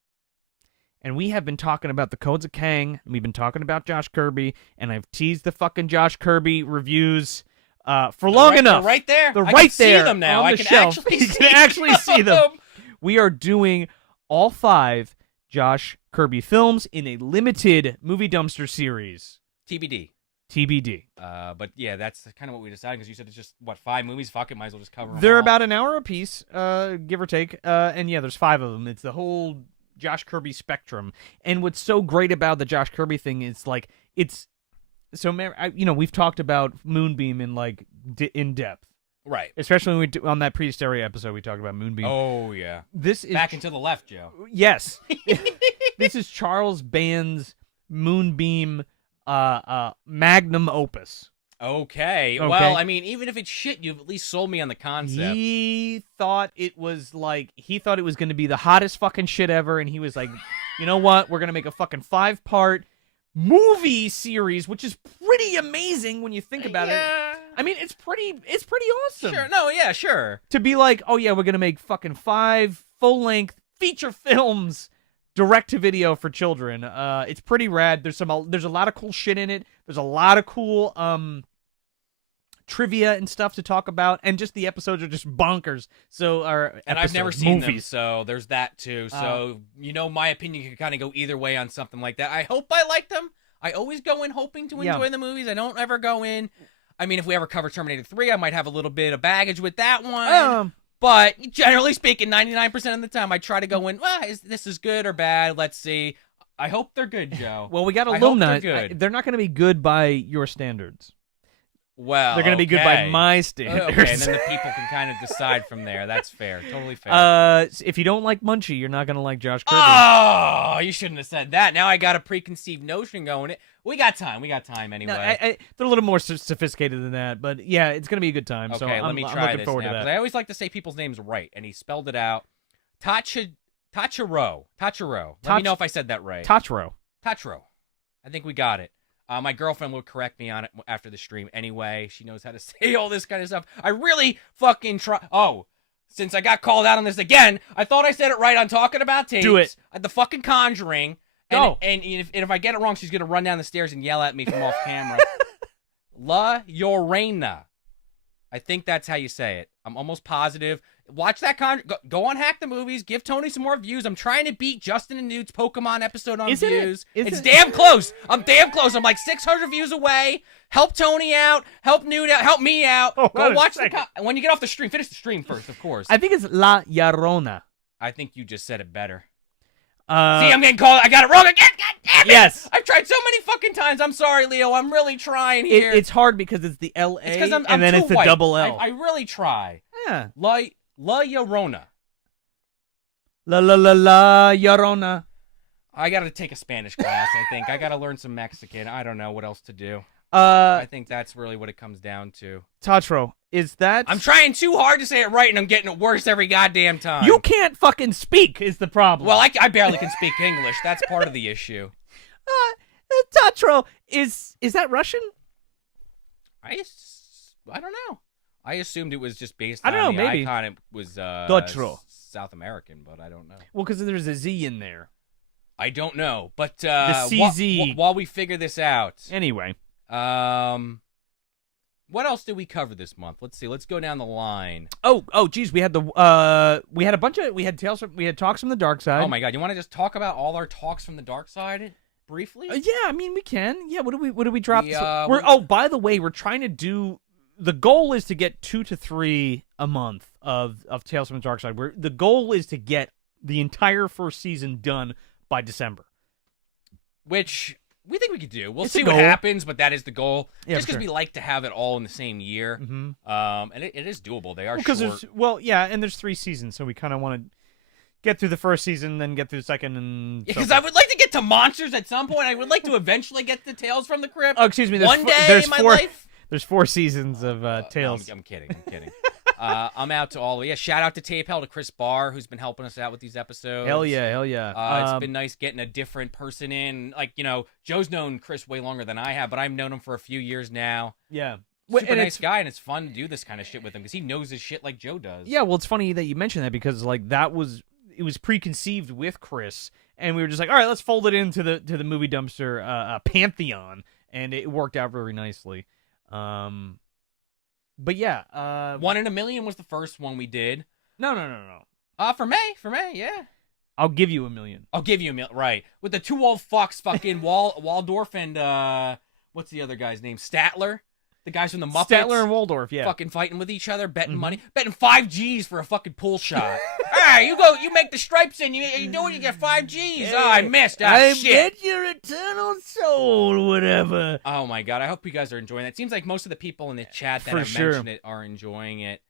and we have been talking about the Codes of Kang, and we've been talking about Josh Kirby, and I've teased the fucking Josh Kirby reviews for long enough. They're right there. They're I right can there see them now. on I the can shelf. actually You can actually see them. We are doing all 5 Josh Kirby films in a limited movie dumpster series. TBD. But yeah, that's kind of what we decided, because you said it's just, 5 movies? Fuck it, might as well just cover them They're all. about an hour apiece, give or take. And yeah, there's 5 of them. It's the whole Josh Kirby spectrum. And what's so great about the Josh Kirby thing is, like, it's... So, we've talked about Moonbeam in depth. Right. Especially when on that Pre-Hysteria episode, we talked about Moonbeam. Oh, yeah. This is... Back and to the left, Joe. Yes. This is Charles Band's Moonbeam magnum opus. Okay. Well, I mean, even if it's shit, you've at least sold me on the concept. He thought it was going to be the hottest fucking shit ever, and he was like, you know what? We're going to make a fucking 5-part movie series, which is pretty amazing when you think about it. I mean, it's pretty awesome. Sure. No, yeah, sure. To be like, oh yeah, we're going to make fucking 5 full-length feature films direct to video for children. It's pretty rad. There's a lot of cool shit in it. There's a lot of cool trivia and stuff to talk about, and just the episodes are just bonkers. And I've never seen them, so there's that too. So my opinion can kind of go either way on something like that. I hope I like them. I always go in hoping to enjoy the movies. I don't ever go in I mean, if we ever cover Terminator 3, I might have a little bit of baggage with that one. But generally speaking, 99% of the time, I try to go in, well, this is good or bad? Let's see. I hope they're good, Joe. Well, we got alumni. They're not going to be good by your standards. Well, they're going to be good by my standards. Okay, and then the people can kind of decide from there. That's fair. Totally fair. If you don't like Munchie, you're not going to like Josh Kirby. Oh, you shouldn't have said that. Now I got a preconceived notion going. We got time. We got time anyway. No, they're a little more sophisticated than that, but yeah, it's going to be a good time. Okay, so let me try I'm looking this forward now, to that. I always like to say people's names right, and he spelled it out. Tachiro. Let me know if I said that right. Tachiro. I think we got it. My girlfriend will correct me on it after the stream anyway. She knows how to say all this kind of stuff. I really fucking try. Oh, since I got called out on this again, I thought I said it right on Talking About Tapes. Do it. The fucking Conjuring. And if I get it wrong, she's going to run down the stairs and yell at me from off camera. La Llorona. I think that's how you say it. I'm almost positive. Watch that go on Hack the Movies. Give Tony some more views. I'm trying to beat Justin and Newt's Pokemon episode on views. It's damn close. I'm damn close. I'm like 600 views away. Help Tony out. Help Newt out. Help me out. Oh, go watch when you get off the stream. Finish the stream first, of course. I think it's La Llorona. I think you just said it better. See, Uh, I'm getting called. I got it wrong again. God damn it. Yes. I've tried so many fucking times. I'm sorry, Leo. I'm really trying here. It's hard because it's the L-A, It's 'cause I'm and then too it's the white. double L. I really try. Yeah. La Llorona. La Llorona. I got to take a Spanish class, I think. I got to learn some Mexican. I don't know what else to do. I I think that's really what it comes down to. Tachiro, is that... I'm trying too hard to say it right, and I'm getting it worse every goddamn time. You can't fucking speak is the problem. Well, I barely can speak English. That's part of the issue. Tachiro, is that Russian? I don't know. I assumed it was just based I don't on know, the maybe. icon. It was Tachiro. South American, but I don't know. Well, because there's a Z in there. I don't know. But The CZ. while we figure this out, Anyway. what else did we cover this month? Let's see. Let's go down the line. Oh, geez, we had talks from the Darkside. Oh my God, you want to just talk about all our talks from the Darkside briefly? Yeah, I mean we can. Yeah, what do we drop? By the way, we're trying to do. The goal is to get 2 to 3 a month of Tales from the Darkside. The goal is to get the entire first season done by December, which we think we could do. We'll It's see a what goal. happens, but that is the goal. Yeah, just because for we like to have it all in the same year. Mm-hmm. And it is doable. They are Because short. and there's 3 seasons, so we kind of want to get through the first season, then get through the second, and Because I would like to get to monsters at some point. I would like to eventually get to Tales from the Crypt. Oh, excuse me. One day in my life. There's 4 seasons of Tales. No, I'm kidding. I'm out to all. Yeah, shout out to Tape Hell to Chris Bahr, who's been helping us out with these episodes. Hell yeah. It's been nice getting a different person in. Like, Joe's known Chris way longer than I have, but I've known him for a few years now. Yeah. Super nice guy, and it's fun to do this kind of shit with him because he knows his shit like Joe does. Yeah, well, it's funny that you mentioned that because it was preconceived with Chris, and we were just like, all right, let's fold it into the movie dumpster pantheon, and it worked out very nicely. But yeah, 1 in a Million was the first one we did. No. For May, yeah. I'll give you $1 million. I'll give you $1 million, right? With the 2 old fucks, fucking Waldorf and what's the other guy's name? Statler, the guys from the Muppets. Statler and Waldorf, yeah. Fucking fighting with each other, betting money, betting 5 G's for a fucking pool shot. All right, you make the stripes in, you do it, you get 5 G's. Hey, Oh, I missed. I Shit. bet your eternal soul, whatever. Oh my God, I hope you guys are enjoying that. It seems like most of the people in the chat that For have sure. mentioned it are enjoying it.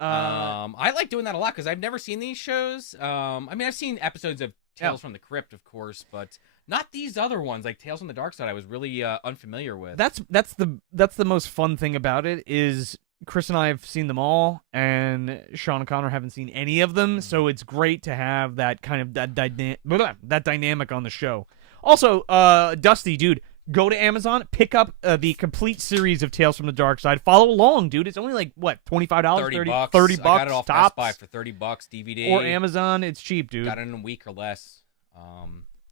I like doing that a lot because I've never seen these shows. I mean, I've seen episodes of Tales from the Crypt, of course, but not these other ones like Tales from the Darkside. I was really unfamiliar with. That's the most fun thing about it is Chris and I have seen them all, and Sean and Connor haven't seen any of them. So it's great to have that kind of that dynamic on the show. Also, Dusty, dude, go to Amazon, pick up the complete series of Tales from the Darkside. Follow along, dude. It's only like what, $25, $30. $30 I got it off tops. Best Buy for $30 DVD Or Amazon. It's cheap, dude. Got it in a week or less.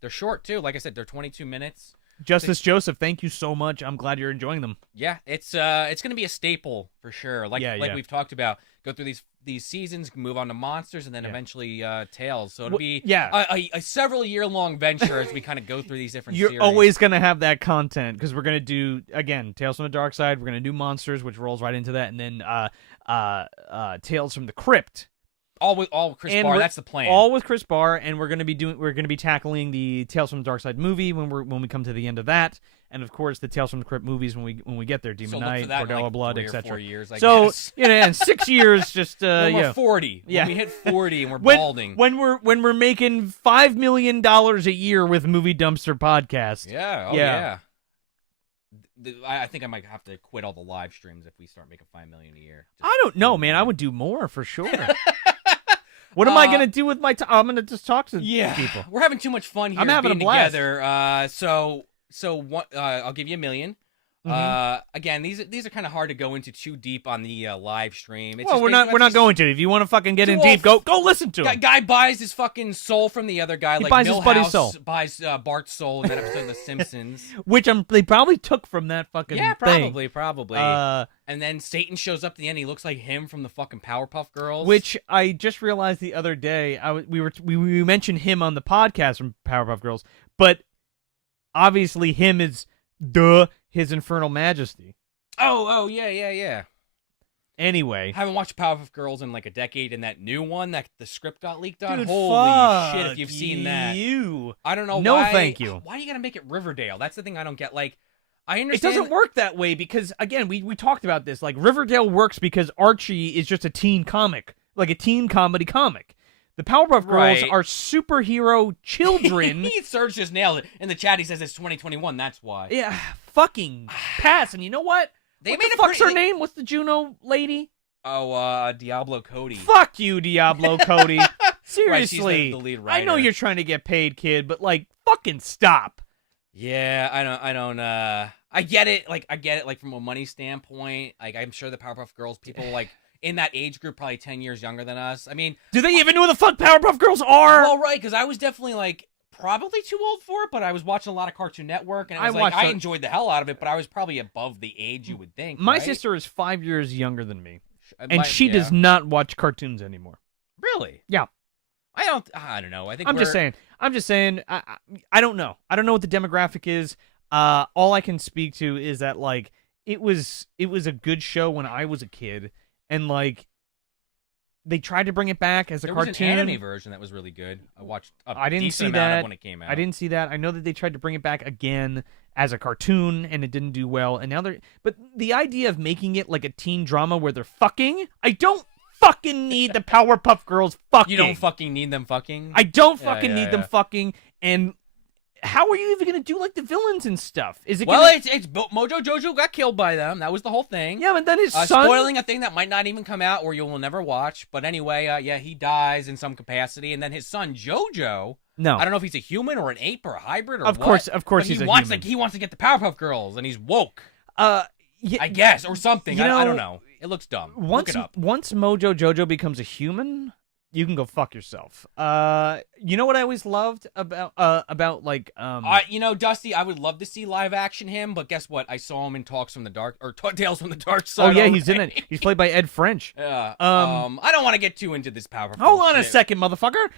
They're short too. Like I said, they're 22 minutes. Justice Joseph, thank you so much. I'm glad you're enjoying them. Yeah, it's gonna be a staple for sure. Like we've talked about, go through these seasons, move on to monsters, and then eventually Tales. So it'll be a several year long venture as we kind of go through these different series. You're always gonna have that content because we're gonna do again Tales from the Darkside. We're gonna do monsters, which rolls right into that, and then Tales from the Crypt. All with Chris Bahr. That's the plan. All with Chris Bahr, and we're gonna be tackling the Tales from the Darkside movie when we come to the end of that. And of course, the Tales from the Crypt movies when we get there, Demon Knight, Bordello of Blood, etc. 4 years, I so guess. in 6 years, just we're 40. When we hit 40 and we're balding. When we're making $5 million a year with Movie Dumpster Podcast. Yeah. I think I might have to quit all the live streams if we start making $5 million a year. I don't know, man. I would do more for sure. What am I gonna do with my time? I'm gonna just talk to people. We're having too much fun here. I'm having a blast. Together. So what? I'll give you $1 million. Again, these are kind of hard to go into too deep on the live stream. It's we're not going to. If you want to fucking get in deep, go listen to him. Guy buys his fucking soul from the other guy. He like buys Milhouse his buddy's soul. Buys Bart's soul in that episode of The Simpsons, which they probably took from that fucking thing. Probably. And then Satan shows up at the end. He looks like him from the fucking Powerpuff Girls. Which I just realized the other day. We mentioned him on the podcast from Powerpuff Girls, but obviously him is His Infernal Majesty. Oh, yeah. Anyway. Haven't watched Powerpuff Girls in like a decade, and that new one that the script got leaked on. Dude, holy shit, if you've seen that. I don't know why. No, thank you. Why do you gotta make it Riverdale? That's the thing I don't get. Like, I understand. It doesn't work that way because, again, we talked about this. Like, Riverdale works because Archie is just a teen comic. Like a teen comedy comic. The Powerpuff Girls are superhero children. Serge just nailed it. In the chat, he says it's 2021. That's why. Yeah, fucking pass. And you know what? What the fuck's her name? What's the Juno lady? Oh, Diablo Cody. Fuck you, Diablo Cody. Seriously. Right, she's the lead writer. I know you're trying to get paid, kid, but like, fucking stop. Yeah, I get it. Like, like from a money standpoint. Like, I'm sure the Powerpuff Girls people like. In that age group, probably 10 years younger than us. I mean... Do they even know who the fuck Powerpuff Girls are? Well, right, because I was definitely, like, probably too old for it, but I was watching a lot of Cartoon Network, and I enjoyed the hell out of it, but I was probably above the age you would think, My sister is 5 years younger than me, and she does not watch cartoons anymore. Really? Yeah. I don't know. I'm just saying. I don't know. I don't know what the demographic is. All I can speak to is that, like, it was a good show when I was a kid. And, like, they tried to bring it back as a cartoon. There was an anime version that was really good. I watched a decent amount of when it came out. I didn't see that. I know that they tried to bring it back again as a cartoon, and it didn't do well. And now but the idea of making it like a teen drama where they're fucking, I don't fucking need the Powerpuff Girls fucking. You don't fucking need them fucking? I don't fucking need them fucking. And how are you even going to do, like, the villains and stuff? Is it it's Mojo Jojo got killed by them. That was the whole thing. Yeah, but then his son... Spoiling a thing that might not even come out or you will never watch. But anyway, he dies in some capacity. And then his son, Jojo... No. I don't know if he's a human or an ape or a hybrid or Of course he's a human. He wants to get the Powerpuff Girls, and he's woke. Yeah, I guess, or something. I don't know. It looks dumb. Look it up. Once Mojo Jojo becomes a human... You can go fuck yourself. You know what I always loved about like Dusty, I would love to see live action him, but guess what? I saw him in Tales from the Dark Side. Oh yeah, he's in it. He's played by Ed French. Yeah. I don't want to get too into this Powerpuff. Hold on a second, motherfucker.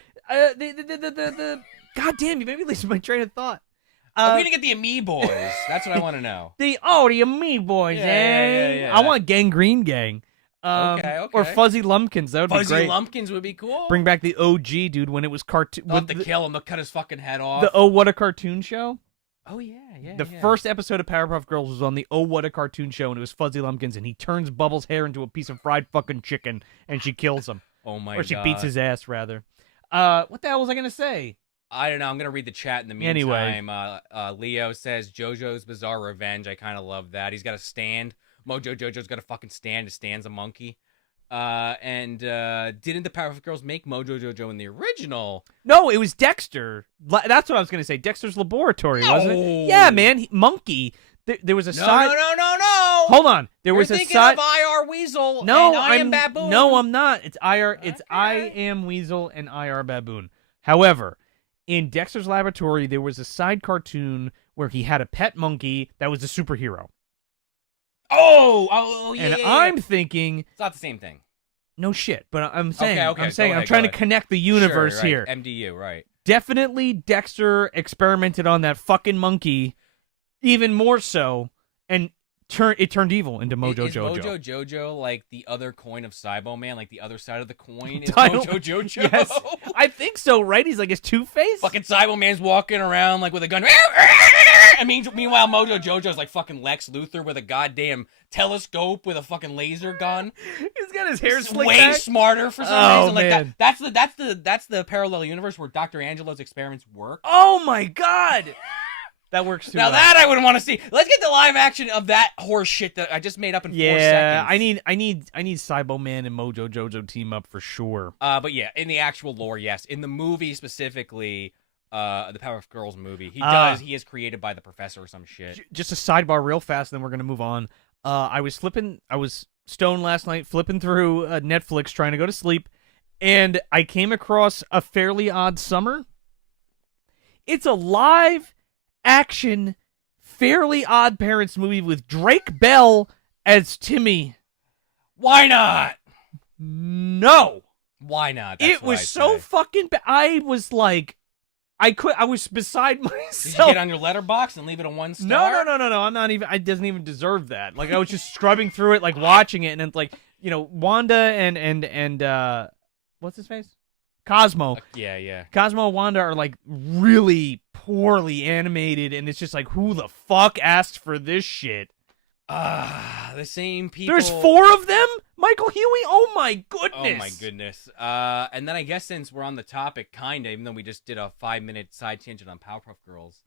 God damn, you made me lose my train of thought. Are we gonna get the Amoeboys? That's what I want to know. The Amoeboys, yeah. I want Gangrene Gang. Okay. Or Fuzzy Lumpkins. That would be great. Fuzzy Lumpkins would be cool. Bring back the OG, dude, when it was cartoon. They'll have to kill him. They'll cut his fucking head off. The Oh, What a Cartoon Show? Oh, yeah. The first episode of Powerpuff Girls was on the Oh, What a Cartoon Show, and it was Fuzzy Lumpkins, and he turns Bubbles' hair into a piece of fried fucking chicken, and she kills him. Oh, my God. Or she beats his ass, rather. What the hell was I going to say? I don't know. I'm going to read the chat in the meantime. Anyway. Leo says, JoJo's Bizarre Revenge. I kind of love that. He's got a stand. Mojo Jojo's got a fucking stand. His stand's a monkey. Didn't the Powerpuff Girls make Mojo Jojo in the original? No, it was Dexter. That's what I was going to say. Dexter's Laboratory, wasn't it? Yeah, man. Monkey. There was a side... No. Hold on. There was a side... You're thinking of IR Weasel and I Am Baboon. No, I'm not. It's I Am Weasel and IR Baboon. However, in Dexter's Laboratory, there was a side cartoon where he had a pet monkey that was a superhero. Oh, yeah. And I'm thinking... It's not the same thing. No shit, but I'm saying, Okay, I'm trying to connect the universe here. MDU, right? Definitely, Dexter experimented on that fucking monkey, even more so, and it turned evil into Mojo Jojo. Mojo Jojo like the other coin of Cybo Man, like the other side of the coin is Mojo Jojo? Yes, I think so. Right? He's like his Two-Face. Fucking Cybo Man's walking around like with a gun. I mean, meanwhile, Mojo Jojo's like fucking Lex Luthor with a goddamn telescope with a fucking laser gun. He's got his hair slicked way back. smarter for some reason. Like man. That's the parallel universe where Dr. Angelo's experiments work. Oh my god. That works too. Now well. that I would want to see. Let's get the live action of that horse shit that I just made up in 4 seconds. Yeah, I need Cybo Man and Mojo Jojo team up for sure. But yeah, in the actual lore, yes. In the movie specifically, the Powerpuff Girls movie, he is created by the professor or some shit. Just a sidebar real fast, then we're gonna move on. I was stoned last night, flipping through Netflix trying to go to sleep, and I came across A Fairly Odd Summer. It's a live action Fairly Odd Parents movie with Drake Bell as Timmy. Why not? No. Why not? It was so fucking bad. I was like, I was beside myself. Did you get on your letterbox and leave it a 1 star? No. I'm not even. It doesn't even deserve that. Like I was just scrubbing through it, like watching it, and it's like, you know, Wanda and what's his face? Cosmo. Yeah. Cosmo and Wanda are like really poorly animated, and it's just like, who the fuck asked for this shit? The same people. There's 4 of them? Michael Huey? Oh my goodness. And then I guess since we're on the topic, kinda, even though we just did a 5-minute side tangent on Powerpuff Girls,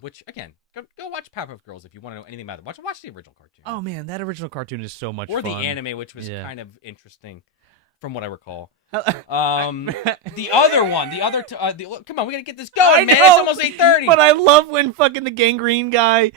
which again, go watch Powerpuff Girls if you want to know anything about it. Watch the original cartoon. Oh man, that original cartoon is so much fun. Or the anime, which was kind of interesting, from what I recall. The other one, come on, we gotta get this going, man. It's almost 8:30. But I love when fucking the gangrene guy,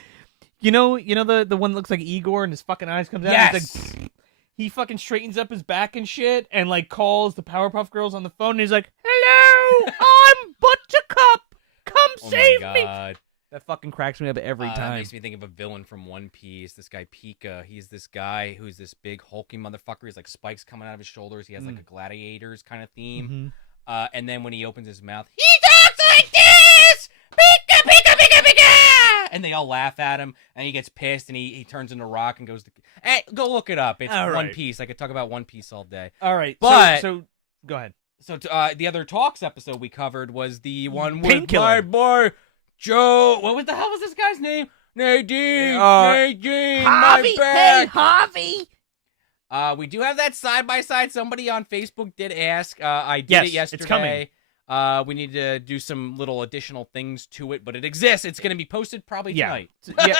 you know the one that looks like Igor and his fucking eyes comes out. Yes. He's like, he fucking straightens up his back and shit, and like calls the Powerpuff Girls on the phone, and he's like, "Hello, I'm Buttercup. Come save me." That fucking cracks me up every time. That makes me think of a villain from One Piece. This guy Pika. He's this guy who's this big hulking motherfucker. He's like spikes coming out of his shoulders. He has like a gladiators kind of theme. And then when he opens his mouth, he talks like this. Pika, Pika, Pika, Pika. And they all laugh at him. And he gets pissed and he turns into rock and goes to. Hey, go look it up. It's One Piece. I could talk about One Piece all day. All right, but so go ahead. So the other Talks episode we covered was the one with Painkiller. my boy Joe. What the hell was this guy's name? Nadine. Nadine. Harvey. My back. Hey, Harvey. We do have that side by side. Somebody on Facebook did ask. I did it yesterday. It's coming. We need to do some little additional things to it, but it exists. It's going to be posted probably tonight.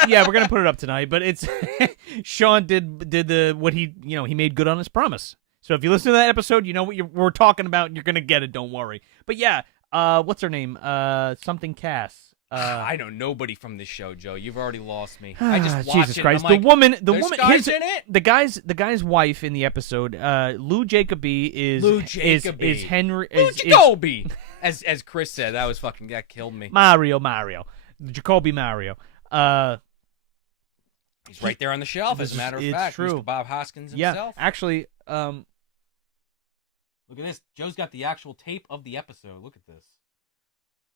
yeah, we're gonna put it up tonight. But it's Sean did what he made good on his promise. So if you listen to that episode, you know what we're talking about, and you're gonna get it. Don't worry. But yeah, what's her name? Something Cass. I know nobody from this show, Joe. You've already lost me. I just watched Jesus it. Christ! Like, the woman. Guys in it. The guy's wife in the episode. Lou Jacoby is Henry. Lou Jacoby, as Chris said. That killed me. Mario. Jacoby Mario. He's right there on the shelf. As a matter of fact, true. Mr. Bob Hoskins Yeah, himself. actually. Look at this. Joe's got the actual tape of the episode. Look at this.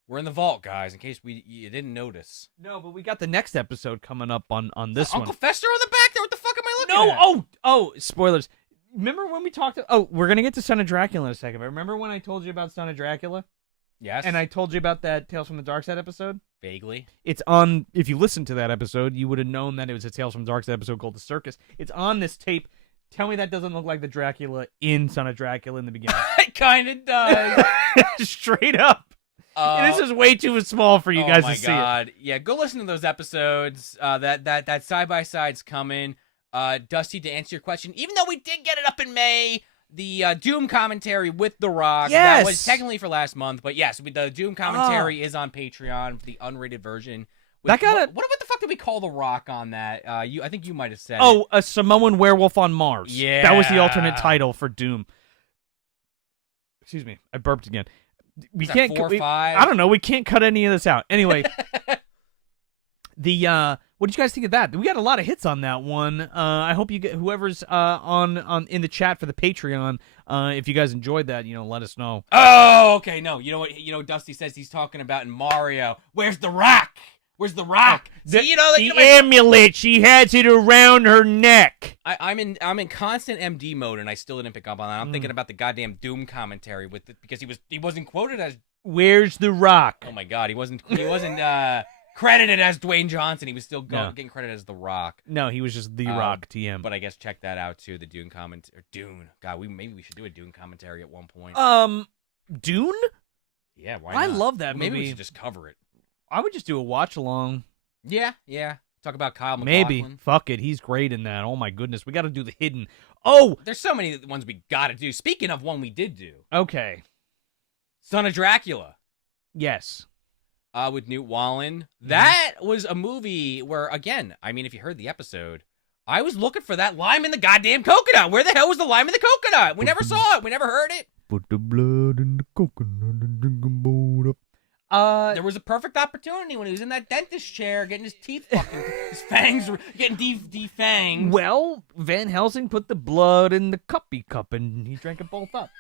We're in the vault, guys, in case you didn't notice. No, but we got the next episode coming up on this one. Uncle Fester on the back there? What the fuck am I looking at? Oh, spoilers. Remember when we talked... we're going to get to Son of Dracula in a second, but remember when I told you about Son of Dracula? Yes. And I told you about that Tales from the Darkside episode? Vaguely. It's on... If you listened to that episode, you would have known that it was a Tales from the Darkside episode called The Circus. It's on this tape. Tell me that doesn't look like the Dracula in Son of Dracula in the beginning. It kind of does. Straight up. This is way too small for you guys to see. Oh my god! Yeah, go listen to those episodes. That side by side's coming. Dusty, to answer your question, even though we did get it up in May, the Doom commentary with The Rock. Yes, that was technically for last month, but yes, the Doom commentary is on Patreon, the unrated version. What the fuck did we call The Rock on that? I think you might have said. Oh, a Samoan werewolf on Mars. Yeah, that was the alternate title for Doom. Excuse me, I burped again. We can't. 4 or 5? I don't know. We can't cut any of this out. Anyway, What did you guys think of that? We got a lot of hits on that one. I hope you get whoever's on in the chat for the Patreon. If you guys enjoyed that, let us know. Oh, okay. No, you know what? Dusty says he's talking about in Mario. Where's the rock? Where's the rock? See, the amulet. She has it around her neck. I'm in constant MD mode, and I still didn't pick up on that. I'm thinking about the goddamn Doom commentary because he wasn't quoted as. Where's the rock? Oh my God, he wasn't credited as Dwayne Johnson. He was still getting credited as the Rock. No, he was just the Rock TM. But I guess check that out too. The Dune commentary. Dune. God, maybe we should do a Dune commentary at one point. Dune? Yeah, why not? I love that movie. Maybe we should just cover it. I would just do a watch along. Yeah. Talk about Kyle MacLachlan. Maybe. Fuck it. He's great in that. Oh my goodness. We got to do the hidden. Oh! There's so many ones we got to do. Speaking of one we did do. Okay. Son of Dracula. Yes. With Newt Wallen. That was a movie where, again, I mean, if you heard the episode, I was looking for that lime in the goddamn coconut. Where the hell was the lime in the coconut? We never saw it. We never heard it. Put the blood in the coconut and drink a boat up. There was a perfect opportunity when he was in that dentist chair getting his teeth fucking, his fangs were getting defanged. Well, Van Helsing put the blood in the cuppy cup and he drank it both up.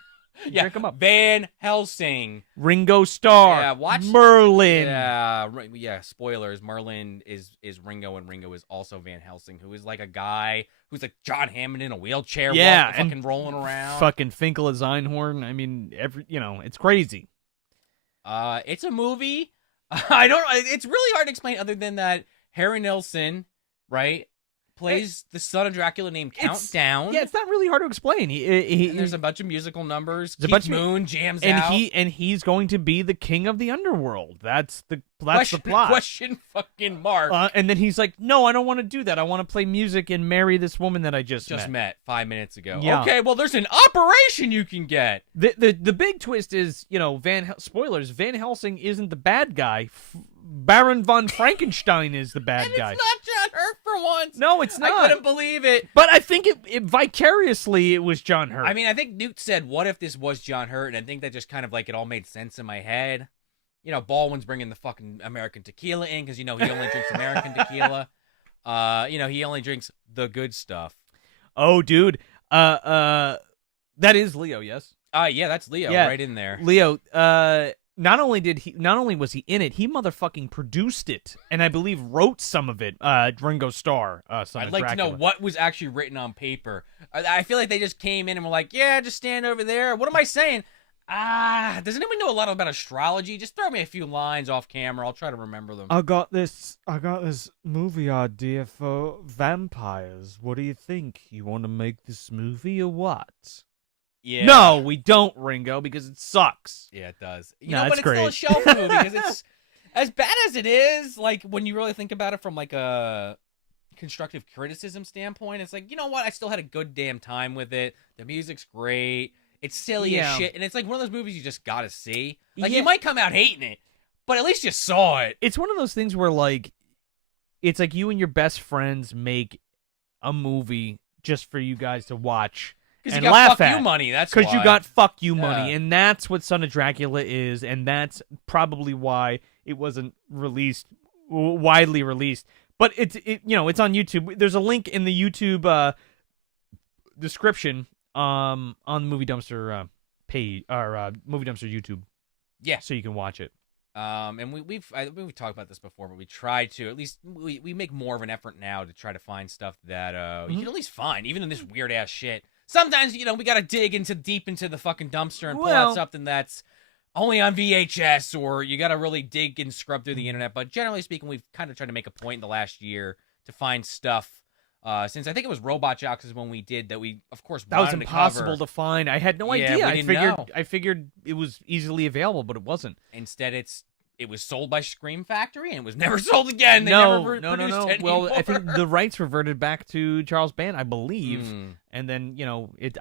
Drink them up. Van Helsing. Ringo Starr. Yeah, watch Merlin. Yeah, spoilers. Merlin is Ringo, and Ringo is also Van Helsing, who is like a guy who's like John Hammond in a wheelchair, fucking rolling around. Fucking Finkel as Einhorn. I mean, it's crazy. It's a movie. It's really hard to explain other than that Harry Nilsson, right, plays the son of Dracula named Countdown. Yeah, it's not really hard to explain. There's a bunch of musical numbers. Keith Moon jams out. And he's going to be the king of the underworld. That's the plot. Question fucking mark. And then he's like, no, I don't want to do that. I want to play music and marry this woman that I just met 5 minutes ago. Yeah. Okay, well, there's an operation you can get. The big twist is, spoilers, Van Helsing isn't the bad guy. Baron von Frankenstein is the bad guy. It's not John Hurt for once. No, it's not. I couldn't believe it. But I think it vicariously it was John Hurt. I mean, I think Newt said, what if this was John Hurt? And I think that just kind of like it all made sense in my head. Baldwin's bringing the fucking American tequila in because, he only drinks American tequila. He only drinks the good stuff. Oh, dude. That is Leo, yes? Yeah, that's Leo right in there. Leo, not only was he in it, he motherfucking produced it, and I believe wrote some of it. Ringo Starr, son of I'd like Dracula. to know what was actually written on paper. I feel like they just came in and were like, "Yeah, just stand over there." What am I saying? Does anyone know a lot about astrology? Just throw me a few lines off camera. I'll try to remember them. I got this movie idea for vampires. What do you think? You want to make this movie or what? Yeah. No, we don't, Ringo, because it sucks. Yeah, it does. But it's still a shelf movie because it's as bad as it is. Like when you really think about it from like a constructive criticism standpoint, it's like, you know what? I still had a good damn time with it. The music's great. It's silly as shit, and it's like one of those movies you just gotta see. Like you might come out hating it, but at least you saw it. It's one of those things where like, it's like you and your best friends make a movie just for you guys to watch. Because and you got laugh fuck at. you money, that's because you got fuck you money, Yeah. and that's what Son of Dracula is, and that's probably why it wasn't widely released. But it's on YouTube. There's a link in the YouTube description on the Movie Dumpster page or Movie Dumpster YouTube. Yeah, so you can watch it. And we've talked about this before, but we try to at least we make more of an effort now to try to find stuff that you can at least find, even in this weird ass shit. Sometimes, we got to dig deep into the fucking dumpster and pull out something that's only on VHS, or you got to really dig and scrub through the internet. But generally speaking, we've kind of tried to make a point in the last year to find stuff. Since I think it was Robot Jocks is when we did that, we of course that was impossible to find. I had no idea. I figured it was easily available, but it wasn't. Instead, it was sold by Scream Factory, and it was never sold again. They no. Anymore. Well, I think the rights reverted back to Charles Band, I believe. And then,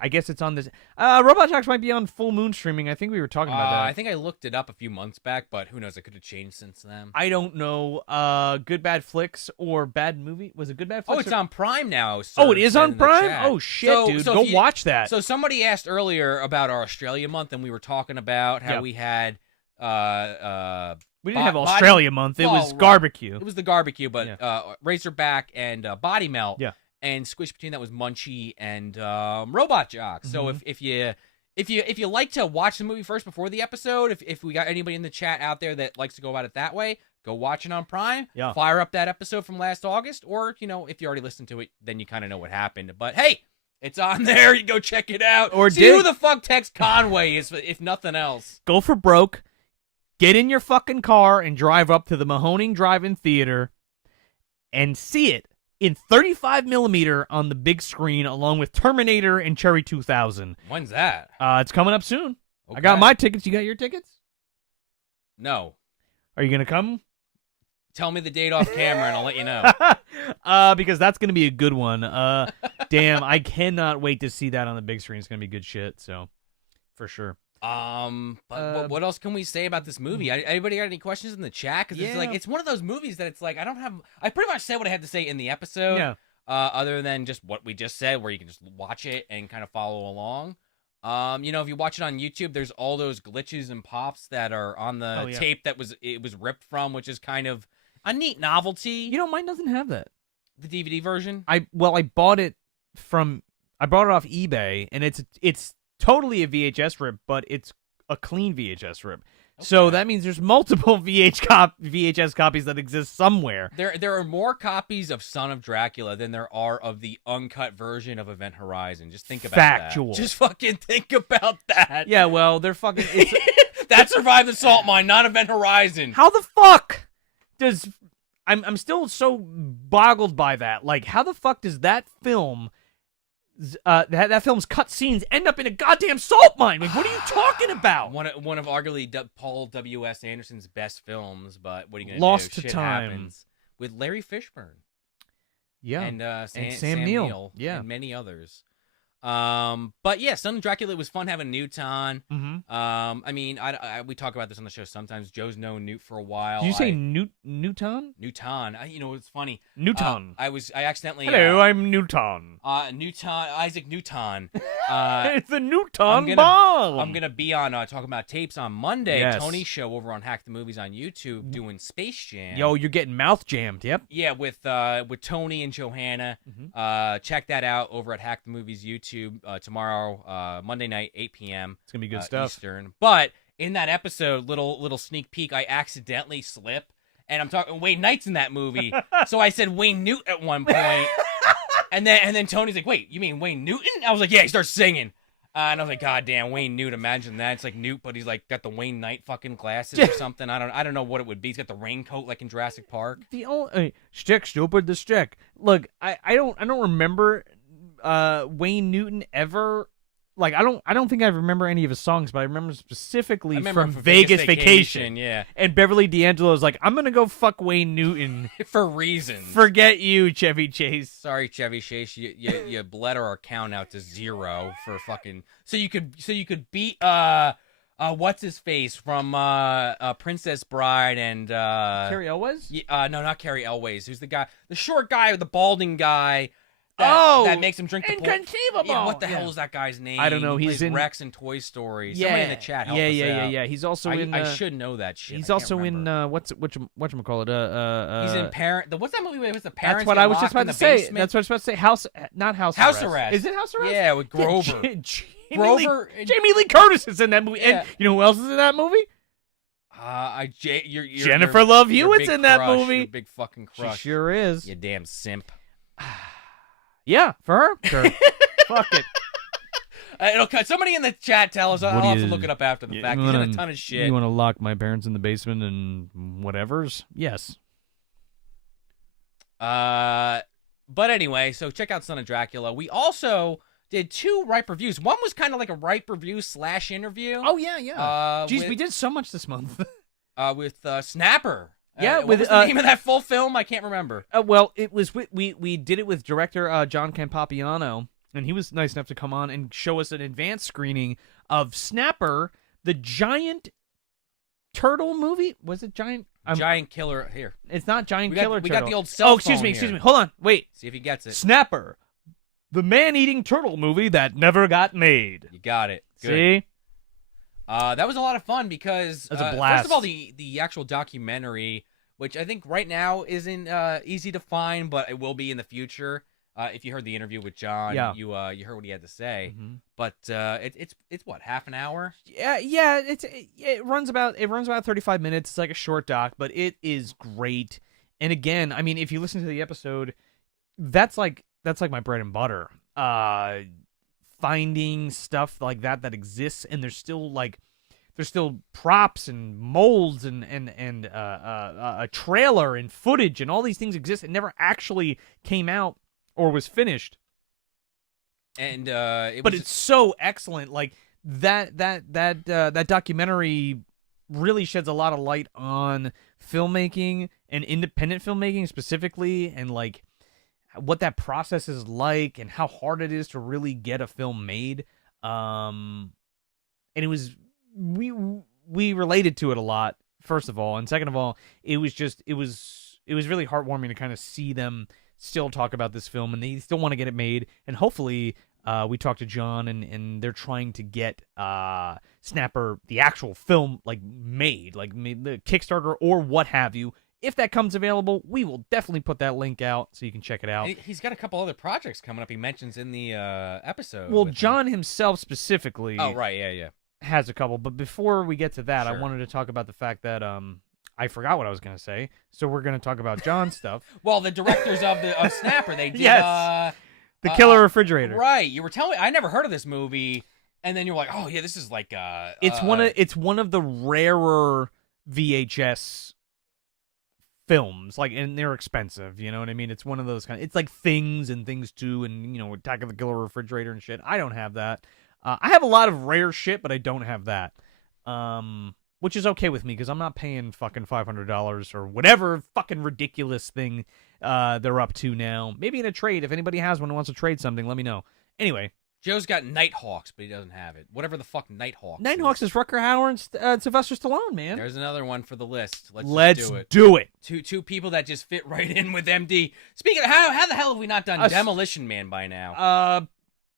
I guess it's on this. Robot Jocks might be on Full Moon streaming. I think we were talking about that. I think I looked it up a few months back, but who knows? It could have changed since then. I don't know. Good Bad Flicks or Bad Movie? Was it Good Bad Flicks? Oh, it's on Prime now. Oh, it is on Prime? Oh, shit, dude. Go watch that. So somebody asked earlier about our Australia month, and we were talking about how we had... We didn't have Australia month. It was barbecue. It was the barbecue, but Razorback and Body Melt. Yeah. And squished between that was Munchie and Robot Jock. So if you like to watch the movie first before the episode, if we got anybody in the chat out there that likes to go about it that way, go watch it on Prime. Yeah. Fire up that episode from last August, or if you already listened to it, then you kind of know what happened. But hey, it's on there. You go check it out. Or see who the fuck Tex Conway is, if nothing else. Go for broke. Get in your fucking car and drive up to the Mahoning Drive-In Theater and see it in 35mm on the big screen along with Terminator and Cherry 2000. When's that? It's coming up soon. Okay. I got my tickets. You got your tickets? No. Are you going to come? Tell me the date off camera and I'll let you know. Because that's going to be a good one. Damn, I cannot wait to see that on the big screen. It's going to be good shit, so for sure. But what else can we say about this movie? Anybody got any questions in the chat? Because it's one of those movies that it's like I pretty much said what I had to say in the episode. Yeah. Other than just what we just said, where you can just watch it and kind of follow along. If you watch it on YouTube, there's all those glitches and pops that are on the tape that was ripped from, which is kind of a neat novelty. Mine doesn't have that. The DVD version. I bought it off eBay, and it's totally a VHS rip, but it's a clean VHS rip. Okay. So that means there's multiple VHS copies that exist somewhere. There are more copies of Son of Dracula than there are of the uncut version of Event Horizon. Just think about Factual. that. Just fucking think about that. Yeah, well, they're fucking... That survived the salt mine, not Event Horizon. How the fuck does... I'm still so boggled by that. Like, how the fuck does that film... that film's cut scenes end up in a goddamn salt mine. Like, what are you talking about? One of arguably Paul W.S. Anderson's best films, but what are you going to do? Lost to Shit Time. Happens. With Larry Fishburne. Yeah. And Sam Neill. Yeah. And many others. But yeah, Son of Dracula was fun having Newt on. Mm-hmm. We talk about this on the show sometimes. Joe's known Newt for a while. Did you say Newton? Newton. It's funny. Newton. I accidentally. Hello, I'm Newton. Isaac Newton. It's the Newton bomb. I'm gonna be on talking about tapes on Monday. Yes. Tony's show over on Hack the Movies on YouTube doing Space Jam. Yo, you're getting mouth jammed. Yep. Yeah, with Tony and Johanna. Mm-hmm. Check that out over at Hack the Movies YouTube tomorrow, Monday night, 8 p.m. It's gonna be good stuff. Eastern. But in that episode, little sneak peek, I accidentally slip, and I'm talking Wayne Knight's in that movie. So I said Wayne Newt at one point, and then Tony's like, "Wait, you mean Wayne Newton?" I was like, "Yeah." He starts singing, and I was like, "God damn, Wayne Newt! Imagine that. It's like Newt, but he's like got the Wayne Knight fucking glasses or something. I don't know what it would be. He's got the raincoat like in Jurassic Park. The only stick, stupid, the stick. Look, I don't remember Wayne Newton ever. Like, I don't think I remember any of his songs, but I remember specifically from Vegas Vacation. Yeah. And Beverly D'Angelo's like, I'm gonna go fuck Wayne Newton for reasons. Forget you, Chevy Chase. Sorry, Chevy Chase. You bled our account out to 0 for fucking. So you could beat what's his face from Princess Bride and Carrie Elwes? No, not Carrie Elwes. Who's the guy? The short guy, the balding guy. That makes him drink the Inconceivable. Yeah, what the hell is that guy's name? I don't know. He He's plays in Rex in Toy Story. Somebody in the chat help us out. Yeah. He's also in. I should know that shit. He's also in whatchamacallit? He's in Parent. What's that movie where it was the parents? That's what I was just about to say. Basement? That's what I was about to say. House Arrest. Is it House Arrest? Yeah, with Grover. Jamie Lee Curtis is in that movie, Yeah. and you know who else is in that movie? Jennifer Love Hewitt's in that movie. Your big fucking crush. She sure is. You damn simp. Yeah, for her. Sure. Fuck it. Somebody in the chat tell us. I'll have to look it up after the fact. He's in a ton of shit. You want to lock my parents in the basement and whatevers? Yes. But anyway, so check out Son of Dracula. We also did 2 Ripe reviews. One was kind of like a Ripe review / interview. Oh, yeah. Jeez, we did so much this month. With Snapper. Yeah, what was the name of that full film? I can't remember. Well, it was we did it with director John Campapiano, and he was nice enough to come on and show us an advanced screening of Snapper, the giant turtle movie. Was it giant? Giant killer here. It's not giant killer. We turtle. got the old cell phone. Excuse me. Hold on. Wait. See if he gets it. Snapper, the man-eating turtle movie that never got made. You got it. Good. See? That was a lot of fun because It was a blast. first of all, the actual documentary, which I think right now isn't easy to find, but it will be in the future. If you heard the interview with John, you heard what he had to say. Mm-hmm. But it's what, half an hour? Yeah. It runs about 35 minutes. It's like a short doc, but it is great. And again, I mean, if you listen to the episode, that's like my bread and butter. Finding stuff like that exists, and there's still props and molds and a trailer and footage and all these things exist. It never actually came out or was finished. And it's so excellent. Like that documentary really sheds a lot of light on filmmaking and independent filmmaking specifically, and like what that process is like and how hard it is to really get a film made. And it was we related to it a lot, first of all, and second of all, it was really heartwarming to kind of see them still talk about this film, and they still want to get it made. And hopefully we talked to John, and they're trying to get Snapper, the actual film, made the Kickstarter or what have you. If that comes available, we will definitely put that link out so you can check it out. He's got a couple other projects coming up he mentions in the episode. Well, John himself specifically has a couple. But before we get to that, I wanted to talk about the fact that I forgot what I was going to say. So we're going to talk about John's stuff. Well, the directors of Snapper, they did The Killer Refrigerator. Right. You were telling me, I never heard of this movie, and then you're like, oh yeah, this is like it's one of the rarer VHS films, and they're expensive, you know what I mean? It's one of those it's like Things and Things 2 and, Attack of the Killer Refrigerator and shit. I don't have that. I have a lot of rare shit, but I don't have that. Which is okay with me because I'm not paying fucking $500 or whatever fucking ridiculous thing they're up to now. Maybe in a trade. If anybody has one and wants to trade something, let me know. Anyway. Joe's got Nighthawks, but he doesn't have it. Whatever the fuck Nighthawks is Rutger Hauer and Sylvester Stallone, man. There's another one for the list. Let's do it. Two people that just fit right in with MD. Speaking of, how the hell have we not done Demolition Man by now?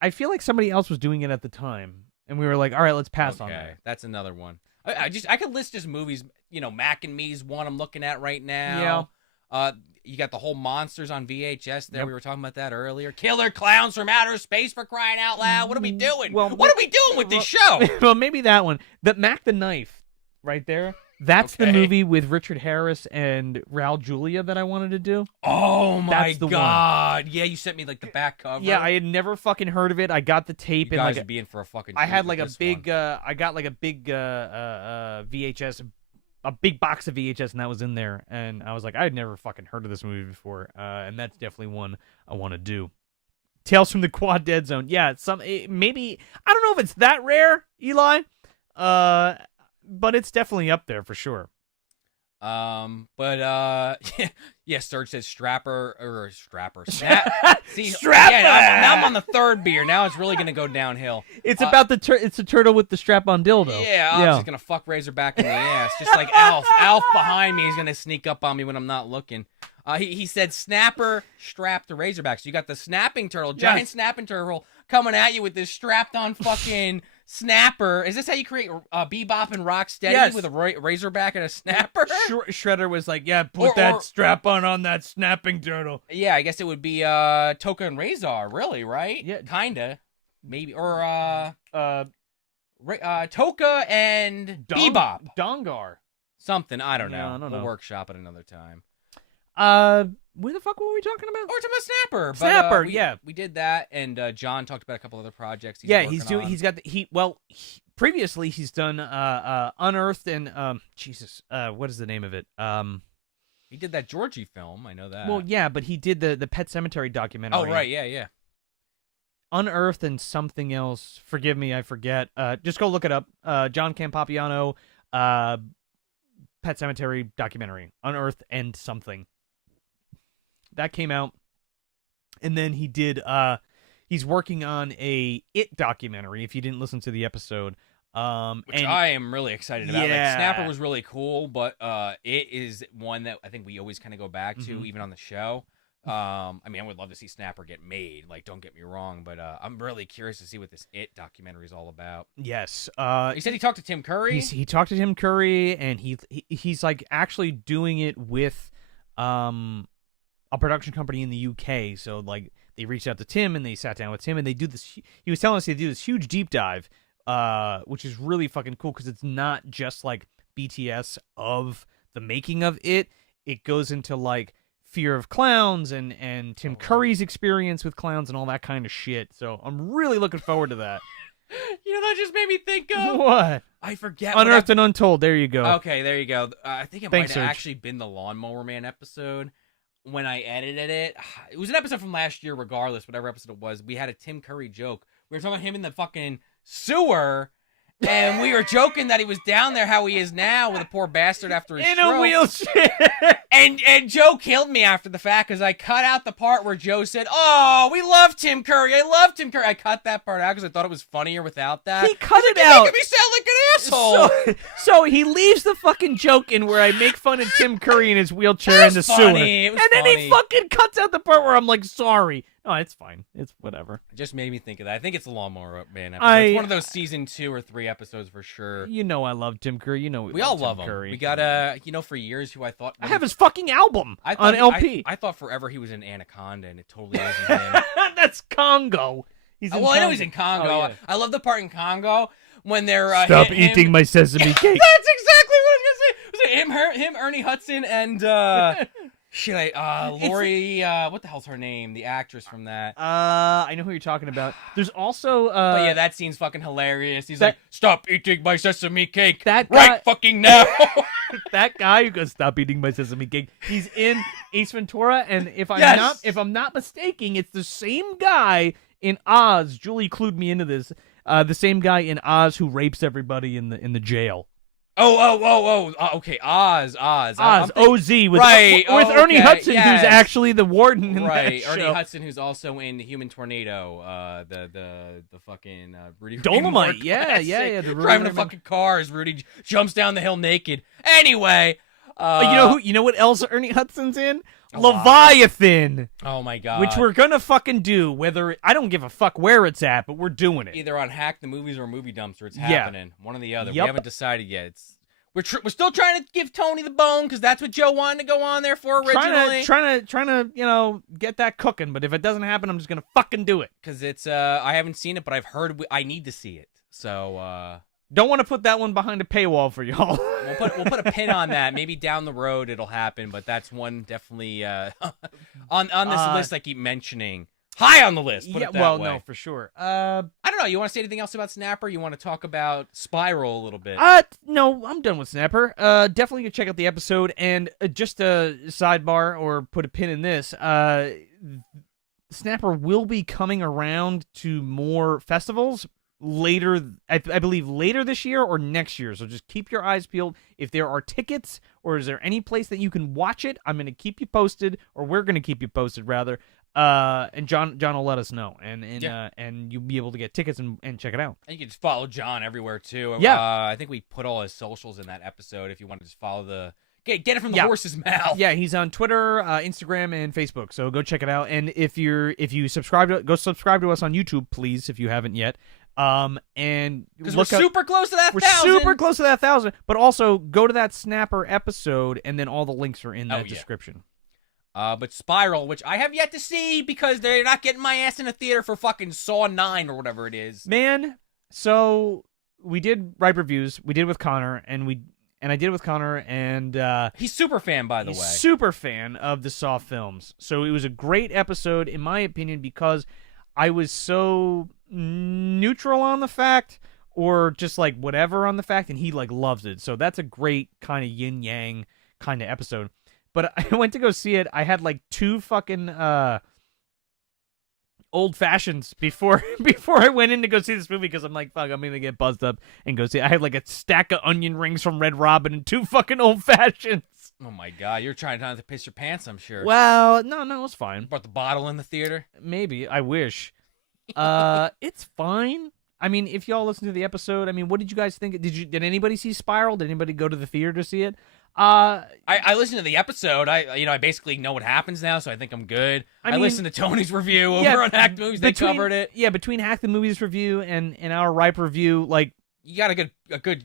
I feel like somebody else was doing it at the time, and we were like, all right, let's pass on that. Okay, that's another one. I could list just movies. Mac and Me's one I'm looking at right now. Yeah. You got the whole Monsters on VHS there. Yep. We were talking about that earlier. Killer Clowns from Outer Space, for crying out loud. What are we doing? What are we doing with this show? Well, maybe that one. The Mac the Knife right there. That's the movie with Richard Harris and Raul Julia that I wanted to do. Oh my God! One. Yeah, you sent me the back cover. Yeah, I had never fucking heard of it. I got the tape. You guys would be in for a fucking. I had a big. I got a big VHS. A big box of VHS, and that was in there. And I was like, I had never fucking heard of this movie before. And that's definitely one I want to do. Tales from the Quad Dead Zone. Yeah, maybe I don't know if it's that rare, Eli. But it's definitely up there for sure. Serge says Strapper. See, Strapper. Yeah, now I'm on the third beer. Now it's really gonna go downhill. It's about it's a turtle with the strap-on dildo. Yeah, I'm just gonna fuck Razorback in the ass, just like Alf. Alf behind me is gonna sneak up on me when I'm not looking. He said Snapper strapped to Razorback. So you got the snapping turtle, giant snapping turtle, coming at you with this strapped-on fucking snapper. Is this how you create Bebop and Rocksteady with a Razorback and a snapper? Shredder was like, yeah, put that strap-on that snapping turtle. Yeah, I guess it would be Toka and Razor, really, right? Yeah. Kinda. Maybe. Or Toka and Bebop. Dongar. Something, I don't know. We'll workshop at another time. Where the fuck were we talking about? We're talking about Snapper. Snapper, we did that, and John talked about a couple other projects. Previously he's done Unearthed and what is the name of it? He did that Georgie film. I know that. Well, yeah, but he did the Pet Sematary documentary. Oh, right, yeah. Unearthed and something else. Forgive me, I forget. Just go look it up. John Campapiano, Pet Sematary documentary. Unearthed and something. That came out, and then he did. He's working on a It documentary. If you didn't listen to the episode, which I am really excited about. Yeah. Snapper was really cool, but It is one that I think we always kind of go back to, even on the show. I mean, I would love to see Snapper get made. Like, don't get me wrong, but I'm really curious to see what this It documentary is all about. Yes. He said he talked to Tim Curry. He talked to Tim Curry, and he's like actually doing it with a production company in the UK. So like they reached out to Tim and they sat down with Tim and they do this. He was telling us they do this huge deep dive, which is really fucking cool because it's not just like BTS of the making of it. It goes into like fear of clowns and Tim Curry's experience with clowns and all that kind of shit. So I'm really looking forward to that. You know, that just made me think of What? I forget. Unearthed and Untold. There you go. Okay, there you go. I think it might have actually been the Lawnmower Man episode when I edited it. It was an episode from last year, regardless, whatever episode it was. We had a Tim Curry joke. We were talking about him in the fucking sewer. And we were joking that he was down there how he is now with a poor bastard after his stroke. In a wheelchair. And Joe killed me after the fact because I cut out the part where Joe said, "Oh, we love Tim Curry. I love Tim Curry." I cut that part out because I thought it was funnier without that. He cut it out. Making me sound like an asshole. So he leaves the fucking joke in where I make fun of Tim Curry in his wheelchair in the sewer. It was and then funny. he fucking cuts out the part where I'm like, sorry. No, it's fine. It's whatever. It just made me think of that. I think it's the Lawnmower Man episode. It's one of those season 2 or 3 episodes for sure. You know I love Tim Curry. You know we all love Tim him. Curry. We got for years who I thought I have his fucking album on LP. I thought forever he was in Anaconda, and it totally wasn't him. That's Congo. He's in Congo. I know he's in Congo. Oh, yeah. I love the part in Congo when they're stop eating my sesame cake. That's exactly what I was gonna say. Him, Ernie Hudson, and Lori. What the hell's her name? The actress from that. I know who you're talking about. There's also but yeah, that scene's fucking hilarious. He's like, "Stop eating my sesame cake that right guy, fucking now." That guy who goes, "Stop eating my sesame cake." He's in Ace Ventura, and if I'm not mistaken, it's the same guy in Oz. Julie clued me into this. The same guy in Oz who rapes everybody in the jail. Okay, Oz, OZ with right, with Ernie Hudson, yes. Who's actually the warden in right, that Ernie show. Hudson, who's also in Human Tornado, the fucking Rudy Dolomite, Ray yeah, the driving a fucking car as Rudy jumps down the hill naked. Anyway, you know what else Ernie Hudson's in? Leviathan. Oh my god. Which we're gonna fucking do. Whether I don't give a fuck where it's at, but we're doing it. Either on Hack the Movies or Movie Dumpster. It's happening. One or the other. Yep. We haven't decided yet. We're still trying to give Tony the bone because that's what Joe wanted to go on there for originally. Trying to get that cooking. But if it doesn't happen, I'm just gonna fucking do it. Because it's I haven't seen it, but I've heard I need to see it. So don't want to put that one behind a paywall for y'all. We'll put a pin on that. Maybe down the road it'll happen, but that's one definitely on this list I keep mentioning. High on the list. Put it that way. No, for sure. I don't know. You want to say anything else about Snapper? You want to talk about Spiral a little bit? No, I'm done with Snapper. Definitely go check out the episode. And just a sidebar or put a pin in this. Snapper will be coming around to more festivals later, I believe later this year or next year. So just keep your eyes peeled. If there are tickets or is there any place that you can watch it, I'm going to keep you posted, or we're going to keep you posted rather. And John will let us know, and you'll be able to get tickets and check it out. And you can just follow John everywhere too. Yeah, I think we put all his socials in that episode. If you want to just follow the get it from the horse's mouth. Yeah, he's on Twitter, Instagram, and Facebook. So go check it out. And if you subscribe go subscribe to us on YouTube, please, if you haven't yet. And because we're super close to that 1,000. We're super close to that 1,000. But also go to that Snapper episode, and then all the links are in that description. But Spiral, which I have yet to see because they're not getting my ass in a theater for fucking Saw 9 or whatever it is. Man, so we did write reviews. We did with Connor, and I did with Connor, and he's super fan, by the way. Super fan of the Saw films. So it was a great episode, in my opinion, because I was so neutral on the fact, or just like whatever on the fact, and he like loves it. So that's a great kind of yin yang kind of episode. But I went to go see it. I had like 2 fucking old fashions before I went in to go see this movie, because I'm like, fuck, I'm gonna get buzzed up and go see it. I had like a stack of onion rings from Red Robin and 2 fucking old fashions. Oh my god, you're trying not to piss your pants, I'm sure. Well, no, it's fine. Brought the bottle in the theater? Maybe. I wish. It's fine. I mean, if y'all listen to the episode, I mean, what did you guys think? Did anybody see Spiral? Did anybody go to the theater to see it? I listened to the episode. I basically know what happens now, so I think I'm good. I mean, listened to Tony's review over on Hack the Movies. They covered it. Yeah, between Hack the Movies review and our Ripe review, like you got a good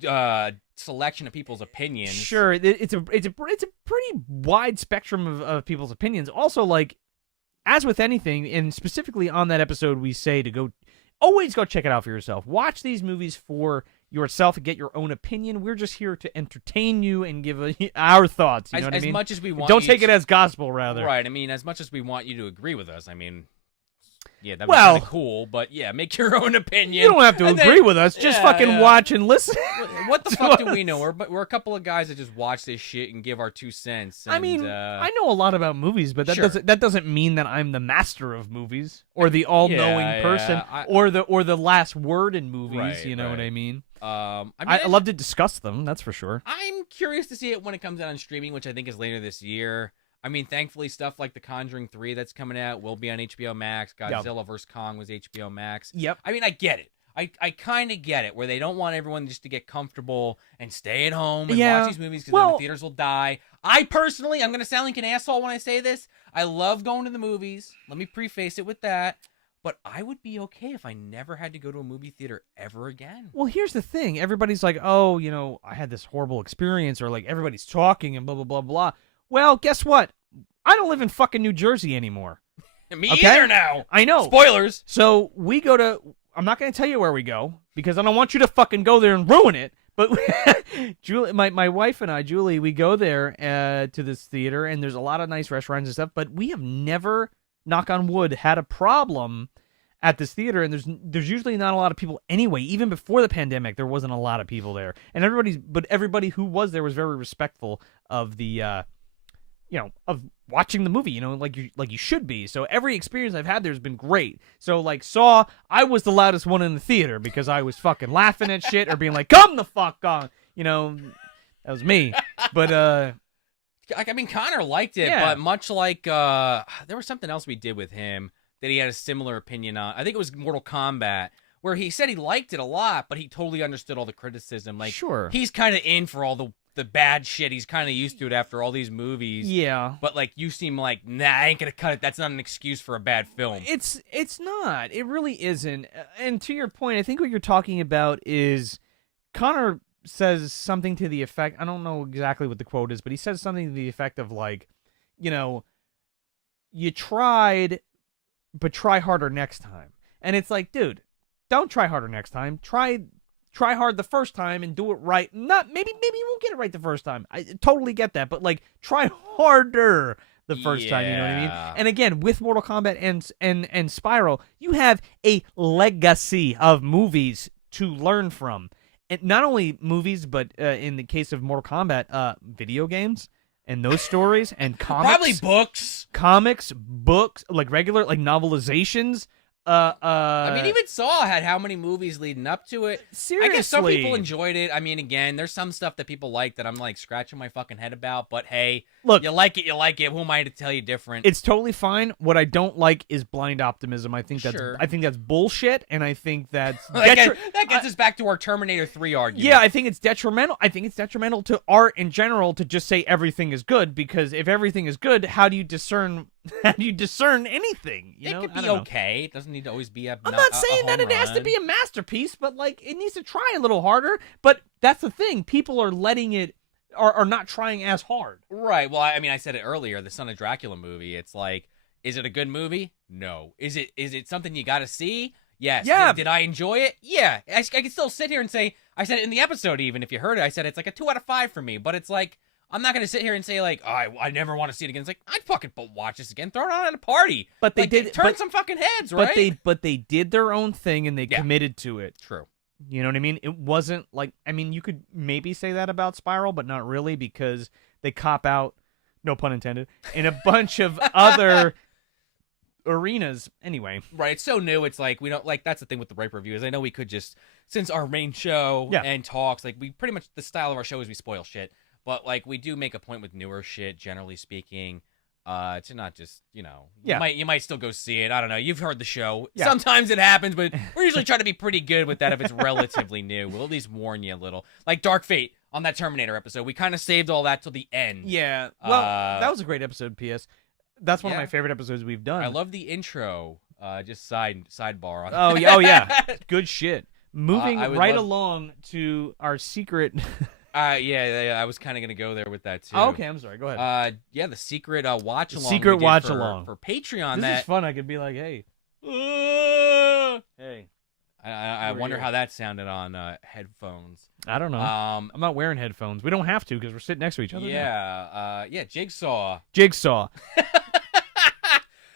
selection of people's opinions. Sure, it's a pretty wide spectrum of people's opinions. Also, like as with anything, and specifically on that episode, we say to always go check it out for yourself. Watch these movies for yourself and get your own opinion. We're just here to entertain you and give our thoughts. You know what I mean? As much as we want, don't take it as gospel, rather. Right. I mean, as much as we want you to agree with us, I mean, yeah, that'd be kind of cool. But yeah, make your own opinion. You don't have to agree with us. Just fucking watch and listen. What the fuck do we know? We're a couple of guys that just watch this shit and give our 2 cents. And, I mean, I know a lot about movies, but that doesn't mean that I'm the master of movies or the all-knowing person or the last word in movies. Right, you know what I mean? I love to discuss them. That's for sure. I'm curious to see it when it comes out on streaming, which I think is later this year. I mean, thankfully, stuff like The Conjuring 3 that's coming out will be on HBO Max. Godzilla vs. Kong was HBO Max. Yep. I mean, I get it. I kind of get it, where they don't want everyone just to get comfortable and stay at home and watch these movies because then the theaters will die. I personally, I'm going to sound like an asshole when I say this. I love going to the movies. Let me preface it with that. But I would be okay if I never had to go to a movie theater ever again. Well, here's the thing. Everybody's like, oh, I had this horrible experience, or like everybody's talking and blah, blah, blah, blah. Well, guess what? I don't live in fucking New Jersey anymore. Me either now. I know. Spoilers. So we go to, I'm not going to tell you where we go because I don't want you to fucking go there and ruin it. But Julie, my wife and I, Julie, we go there to this theater, and there's a lot of nice restaurants and stuff, but we have never, knock on wood, had a problem at this theater, and there's usually not a lot of people anyway. Even before the pandemic, there wasn't a lot of people there, and everybody who was there was very respectful of the of watching the movie, like you should be. So every experience I've had there has been great. So like Saw, I was the loudest one in the theater because I was fucking laughing at shit or being like, "Come the fuck on," that was me. But I mean, Connor liked it, but much like there was something else we did with him that he had a similar opinion on. I think it was Mortal Kombat, where he said he liked it a lot, but he totally understood all the criticism. Like, sure, he's kind of in for all the bad shit. He's kind of used to it after all these movies. Yeah. But, like, you seem like, nah, I ain't gonna cut it. That's not an excuse for a bad film. It's not. It really isn't. And to your point, I think what you're talking about is Connor says something to the effect, I don't know exactly what the quote is, but he says something to the effect of, like, you tried, but try harder next time. And it's like, dude, don't try harder next time. Try hard the first time and do it right. Maybe you won't get it right the first time. I totally get that, but like try harder the first time, you know what I mean? And again, with Mortal Kombat and Spiral, you have a legacy of movies to learn from. And not only movies, but in the case of Mortal Kombat, video games and those stories and comics. Probably books. Comics, books, like regular, like novelizations. I mean, even Saw had how many movies leading up to it? Seriously. I guess some people enjoyed it. I mean, again, there's some stuff that people like that I'm like scratching my fucking head about, but hey, look, you like it. Who am I to tell you different? It's totally fine. What I don't like is blind optimism. I think that's bullshit, and I think that's that gets us back to our Terminator 3 argument. Yeah, I think it's detrimental. I think it's detrimental to art in general to just say everything is good, because if everything is good, how do you discern anything? It could be okay. It doesn't need to always be I'm not saying that it has to be a masterpiece, but like it needs to try a little harder. But that's the thing. People are letting it are not trying as hard. Right. Well, I mean, I said it earlier, the Son of Dracula movie. It's like, is it a good movie? No. Is it something you got to see? Yes. Yeah. Did I enjoy it? Yeah. I can still sit here and say, I said it in the episode even, if you heard it, I said it's like a 2 out of 5 for me. But it's like, I'm not going to sit here and say, like, oh, I never want to see it again. It's like, I'd fucking watch this again. Throw it on at a party. But they did turn some fucking heads, right? But they did their own thing, and they committed to it. True. You know what I mean? It wasn't like, I mean, you could maybe say that about Spiral, but not really, because they cop out, no pun intended, in a bunch of other arenas anyway. Right. It's so new. It's like, we don't, like, that's the thing with the Ripe Review is I know we could just, since our main show and talks, like, we pretty much, the style of our show is we spoil shit. But, like, we do make a point with newer shit, generally speaking, to not just, you might still go see it. I don't know. You've heard the show. Yeah. Sometimes it happens, but we're usually trying to be pretty good with that if it's relatively new. We'll at least warn you a little. Like Dark Fate. on that Terminator episode. We kind of saved all that till the end. Yeah. Well, that was a great episode. P.S. That's one of my favorite episodes we've done. I love the intro. Just sidebar on. Oh yeah. Good shit. Moving along to our secret. Yeah, I was kind of gonna go there with that too. Oh, okay, I'm sorry. Go ahead. Yeah, the secret watch along. Secret watch along for Patreon. This is fun. I could be like, hey, hey. I wonder how that sounded on headphones. I don't know. I'm not wearing headphones. We don't have to because we're sitting next to each other. Yeah. Yeah. Jigsaw.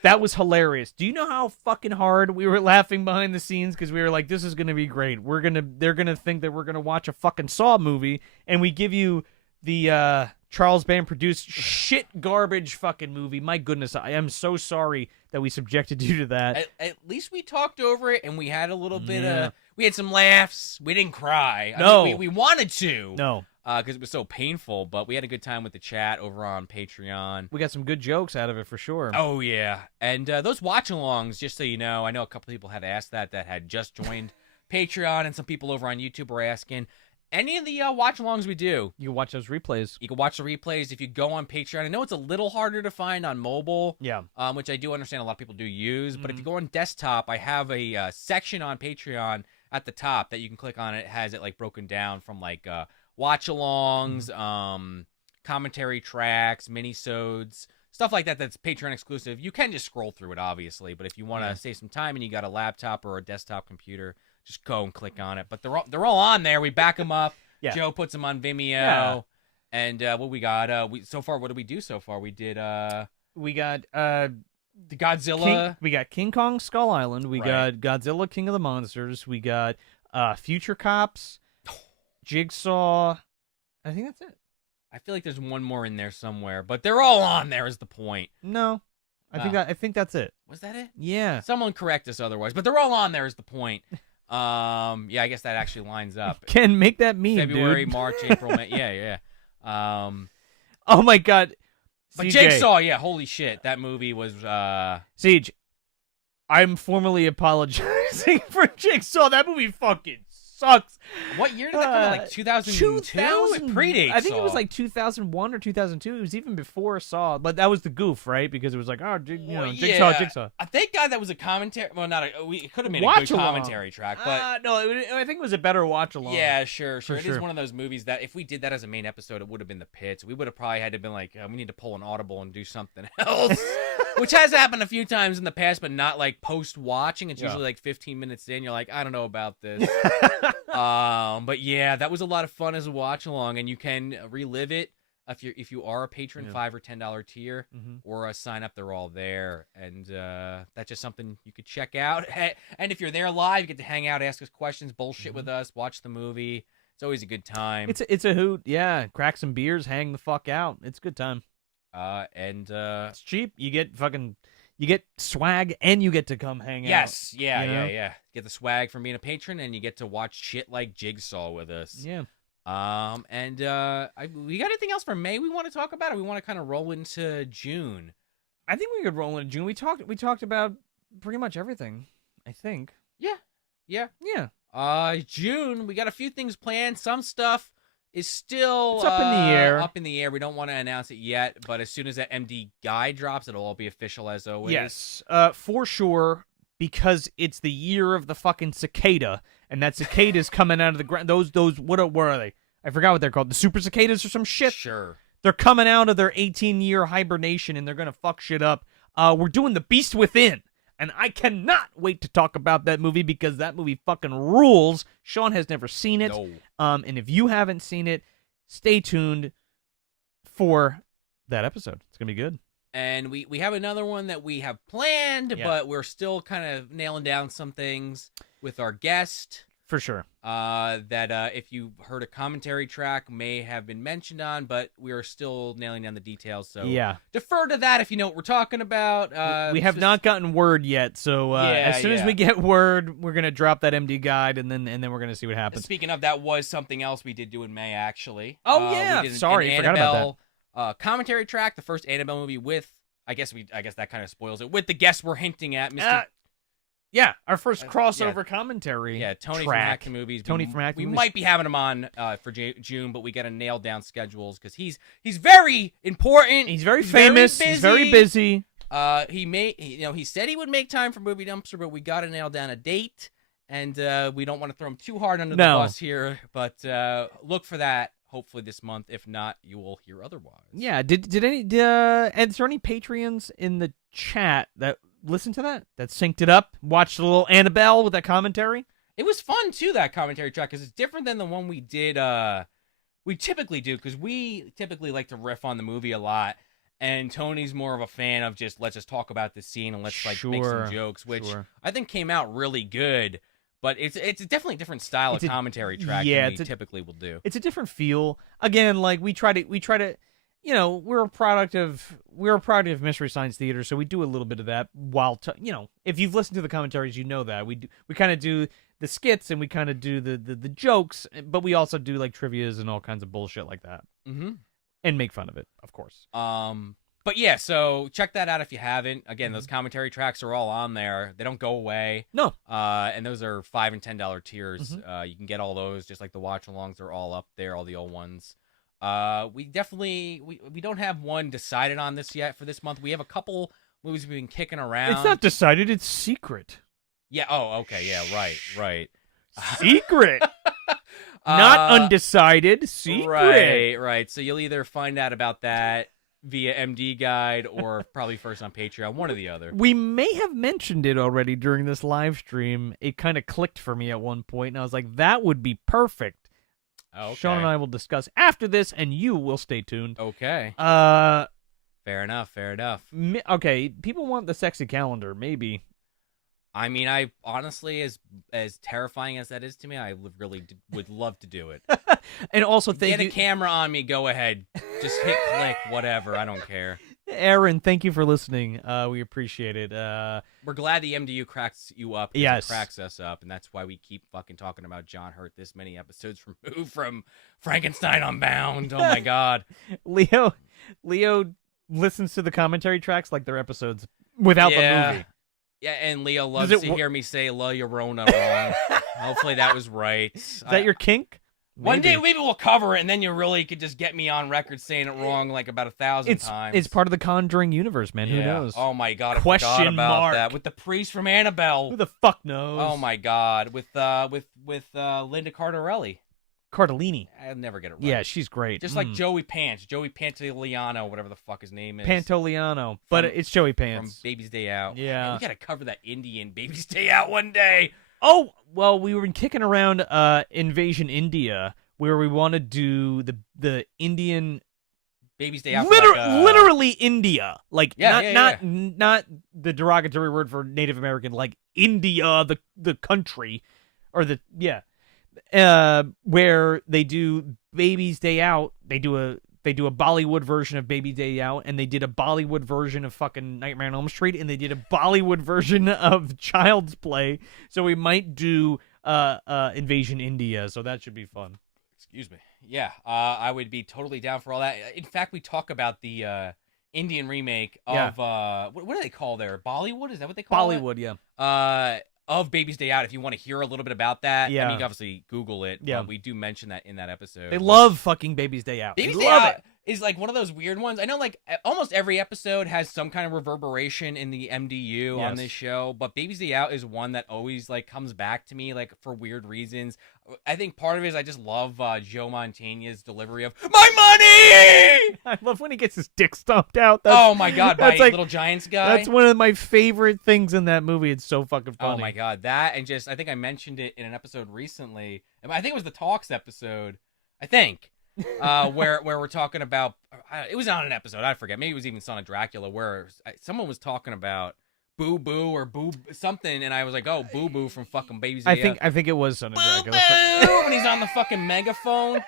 That was hilarious. Do you know how fucking hard we were laughing behind the scenes because we were like, "This is gonna be great. They're gonna think that we're gonna watch a fucking Saw movie, and we give you the Charles Band produced shit garbage fucking movie." My goodness, I am so sorry that we subjected you to that. At least we talked over it, and we had a little bit of. We had some laughs. We didn't cry. No, I mean, we wanted to. No. Because it was so painful, but we had a good time with the chat over on Patreon. We got some good jokes out of it for sure. Oh, yeah. And those watch-alongs, just so you know, I know a couple people had asked that had just joined Patreon, and some people over on YouTube were asking. Any of the watch-alongs we do. You can watch those replays. You can watch the replays if you go on Patreon. I know it's a little harder to find on mobile. Yeah. Which I do understand a lot of people do use. But if you go on desktop, I have a section on Patreon at the top that you can click on. It has it like broken down from like... watch-alongs, commentary tracks, minisodes, stuff like that that's Patreon exclusive. You can just scroll through it, obviously, but if you want to save some time and you got a laptop or a desktop computer, just go and click on it. But they're all on there. We back them up. Yeah. Joe puts them on Vimeo. Yeah. And what we got? So far, what did we do so far? We did. We got the Godzilla. We got King Kong Skull Island. We got Godzilla King of the Monsters. We got Future Cops. Jigsaw. I think that's it. I feel like there's one more in there somewhere, but they're all on there is the point. No. I think that's it. Was that it? Yeah. Someone correct us otherwise, but they're all on there is the point. Yeah, I guess that actually lines up. Can make that meme, February, dude. March, April, May. Yeah. Oh my god. But CJ. Jigsaw, yeah, holy shit. That movie was Siege. I'm formally apologizing for Jigsaw. That movie fucking sucks. What year did that come out? Like 2002? It predates I think Saw. it was like 2001 or 2002. It was even before Saw, but that was the goof, right? Because it was like, Jigsaw. Thank God that was a commentary. Well, it could have made Watch a good along. commentary track, but no, I think it was a better watch along. yeah, sure. It is one of those movies that if we did that as a main episode, it would have been The Pits. We would have probably had to been like, we need to pull an audible and do something else, which has happened a few times in the past, but not like post watching. It's usually like 15 minutes in. You're like, I don't know about this. But yeah, that was a lot of fun as a watch along, and you can relive it if you are a patron, $5 or $10 tier, or a sign up. They're all there, and that's just something you could check out. And if you're there live, you get to hang out, ask us questions, bullshit with us, watch the movie. It's always a good time. It's a hoot. Yeah, crack some beers, hang the fuck out. It's a good time. And it's cheap. You get swag, and you get to come hang out. Yes, yeah. Get the swag from being a patron, and you get to watch shit like Jigsaw with us. Yeah. We got anything else for May we want to talk about, or we want to kind of roll into June? I think we could roll into June. We talked about pretty much everything, I think. Yeah. June, we got a few things planned. Some stuff is still up in the air. Up in the air. We don't want to announce it yet, but as soon as that MD guide drops, it'll all be official as always. Yes, for sure, because it's the year of the fucking cicada, and that cicada's coming out of the ground. Those what are they? I forgot what they're called. The super cicadas or some shit? Sure. They're coming out of their 18-year hibernation, and they're going to fuck shit up. We're doing The Beast Within, and I cannot wait to talk about that movie because that movie fucking rules. Sean has never seen it. No. And if you haven't seen it, stay tuned for that episode. It's going to be good. And we have another one that we have planned, but we're still kind of nailing down some things with our guest. For sure. That if you heard a commentary track may have been mentioned on, but we are still nailing down the details. So defer to that if you know what we're talking about. We have not gotten word yet, so as soon as we get word, we're gonna drop that MD guide, and then we're gonna see what happens. Speaking of, that was something else we did do in May, actually. Oh yeah, sorry, forgot about that. Commentary track, the first Annabelle movie with, I guess that kind of spoils it, with the guest we're hinting at, Mr. Yeah, our first crossover commentary. Yeah, Tony track. from Hack Movies. Tony from Hack We Movies. might be having him on for June, but we got to nail down schedules because he's very important. He's very famous. He's very busy. He said he would make time for Movie Dumpster, but we got to nail down a date, and we don't want to throw him too hard under the bus here. But look for that. Hopefully this month. If not, you will hear otherwise. Yeah. Is there any Patreons in the chat that listened to that synced it up, watched a little Annabelle with that commentary? It was fun too, that commentary track, because it's different than the one we did. We typically do, because we typically like to riff on the movie a lot, and Tony's more of a fan of let's just talk about the scene and let's make some jokes, which I think came out really good. But it's definitely a different style of commentary track than we typically will do. It's a different feel. Again, like we try to. We're a product of Mystery Science Theater, so we do a little bit of that while if you've listened to the commentaries, you know that we kind of do the skits and we kind of do the jokes, but we also do like trivias and all kinds of bullshit like that, and make fun of it, of course. But yeah, so check that out if you haven't. Again, those commentary tracks are all on there. They don't go away. No. And those are $5 and $10 tiers. You can get all those, just like the watch-alongs are all up there, all the old ones. We definitely we don't have one decided on this yet for this month. We have a couple movies we've been kicking around. It's not decided, it's secret. Yeah, oh, okay, yeah, right. Secret. Not undecided, secret. Right. So you'll either find out about that via MD Guide or probably first on Patreon, one or the other. We may have mentioned it already during this live stream. It kind of clicked for me at one point, and I was like, that would be perfect. Okay. Sean and I will discuss after this, and you will stay tuned. Okay. Fair enough. Okay, people want the sexy calendar, maybe. I mean, I honestly, as terrifying as that is to me, I really would love to do it. And also, get a camera on me, go ahead. Just hit click, whatever. I don't care. Aaron, thank you for listening. We appreciate it. We're glad the MDU cracks you up. Yes. It cracks us up, and that's why we keep fucking talking about John Hurt this many episodes removed from Frankenstein Unbound. Oh, my God. Leo listens to the commentary tracks like they're episodes without the movie. Yeah, and Leo loves to hear me say La Llorona wrong. Hopefully that was right. Is that your kink? One day maybe we'll cover it, and then you really could just get me on record saying it wrong like about 1,000 times. It's part of the Conjuring universe, man. Who knows? Oh my God, I forgot about that. With the priest from Annabelle. Who the fuck knows? Oh my God, with Linda Cardellini. Cardellini. I'll never get it right. Yeah, she's great. Just like Joey Pantoliano, whatever the fuck his name is. Pantoliano, but it's Joey Pants. From Baby's Day Out. Yeah. Man, we gotta cover that Indian Baby's Day Out one day. Oh, well, we were kicking around Invasion India, where we want to do the Indian Baby's Day Out. Literally India. Like, not the derogatory word for Native American, like India, the country, or where they do Baby's Day Out. They do a Bollywood version of Baby Day Out, and they did a Bollywood version of fucking Nightmare on Elm Street, and they did a Bollywood version of Child's Play. So we might do Invasion India, so that should be fun. Excuse me. Yeah, I would be totally down for all that. In fact, we talk about the Indian remake of what do they call there? Bollywood? Is that what they call it? Bollywood, yeah. Of Baby's Day Out, if you want to hear a little bit about that. Yeah. I mean, obviously, Google it. Yeah. But we do mention that in that episode. They love fucking Baby's Day Out. Baby's Day Out is like one of those weird ones. I know like almost every episode has some kind of reverberation in the MDU on this show, but Baby's Day Out is one that always like comes back to me like for weird reasons. I think part of it is I just love Joe Mantegna's delivery of my money. I love when he gets his dick stomped out. Oh my God, by Little Giants guy. That's one of my favorite things in that movie. It's so fucking funny. Oh my God, that and just I think I mentioned it in an episode recently. I think it was the Talks episode. I think. Where we're talking about it was on an episode, I forget, maybe it was even Son of Dracula, where someone was talking about Boo Boo or Boo something, and I was like, oh, Boo Boo from fucking Baby's Day Out. I think it was Son of Dracula. Boo when he's on the fucking megaphone.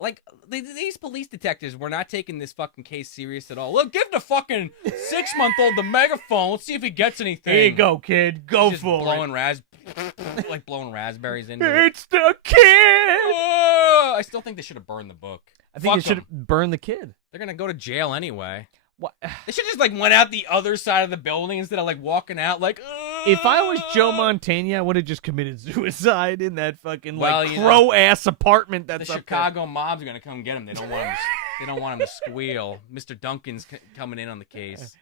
Like, these police detectives were not taking this fucking case serious at all. Look, give the fucking 6-month-old the megaphone. Let's see if he gets anything. Here you go, kid. Go just for blowing it. blowing raspberries into it. It's the kid! Oh, I still think they should have burned the book. I think they should have burned the kid. They're going to go to jail anyway. What? They should just, like, went out the other side of the building instead of, like, walking out like, If I was Joe Montana, I would have just committed suicide in that fucking Well, crow ass apartment. That's the up Chicago mob's gonna come get him. They don't want him. They don't want him to squeal. Mr. Duncan's coming in on the case.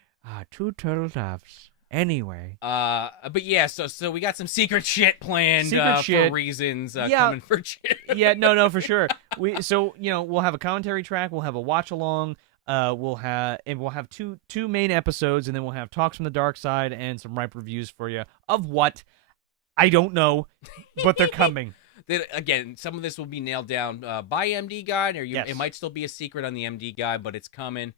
Two turtle doves. Anyway. But yeah, so we got some secret shit planned for reasons coming for shit. Yeah, no, for sure. We'll have a commentary track, we'll have a watch along, we'll have two main episodes, and then we'll have talks from the dark side and some ripe reviews for you of what I don't know, but they're coming. Again, some of this will be nailed down by MD Guide, or yes. It might still be a secret on the MD Guide, but it's coming.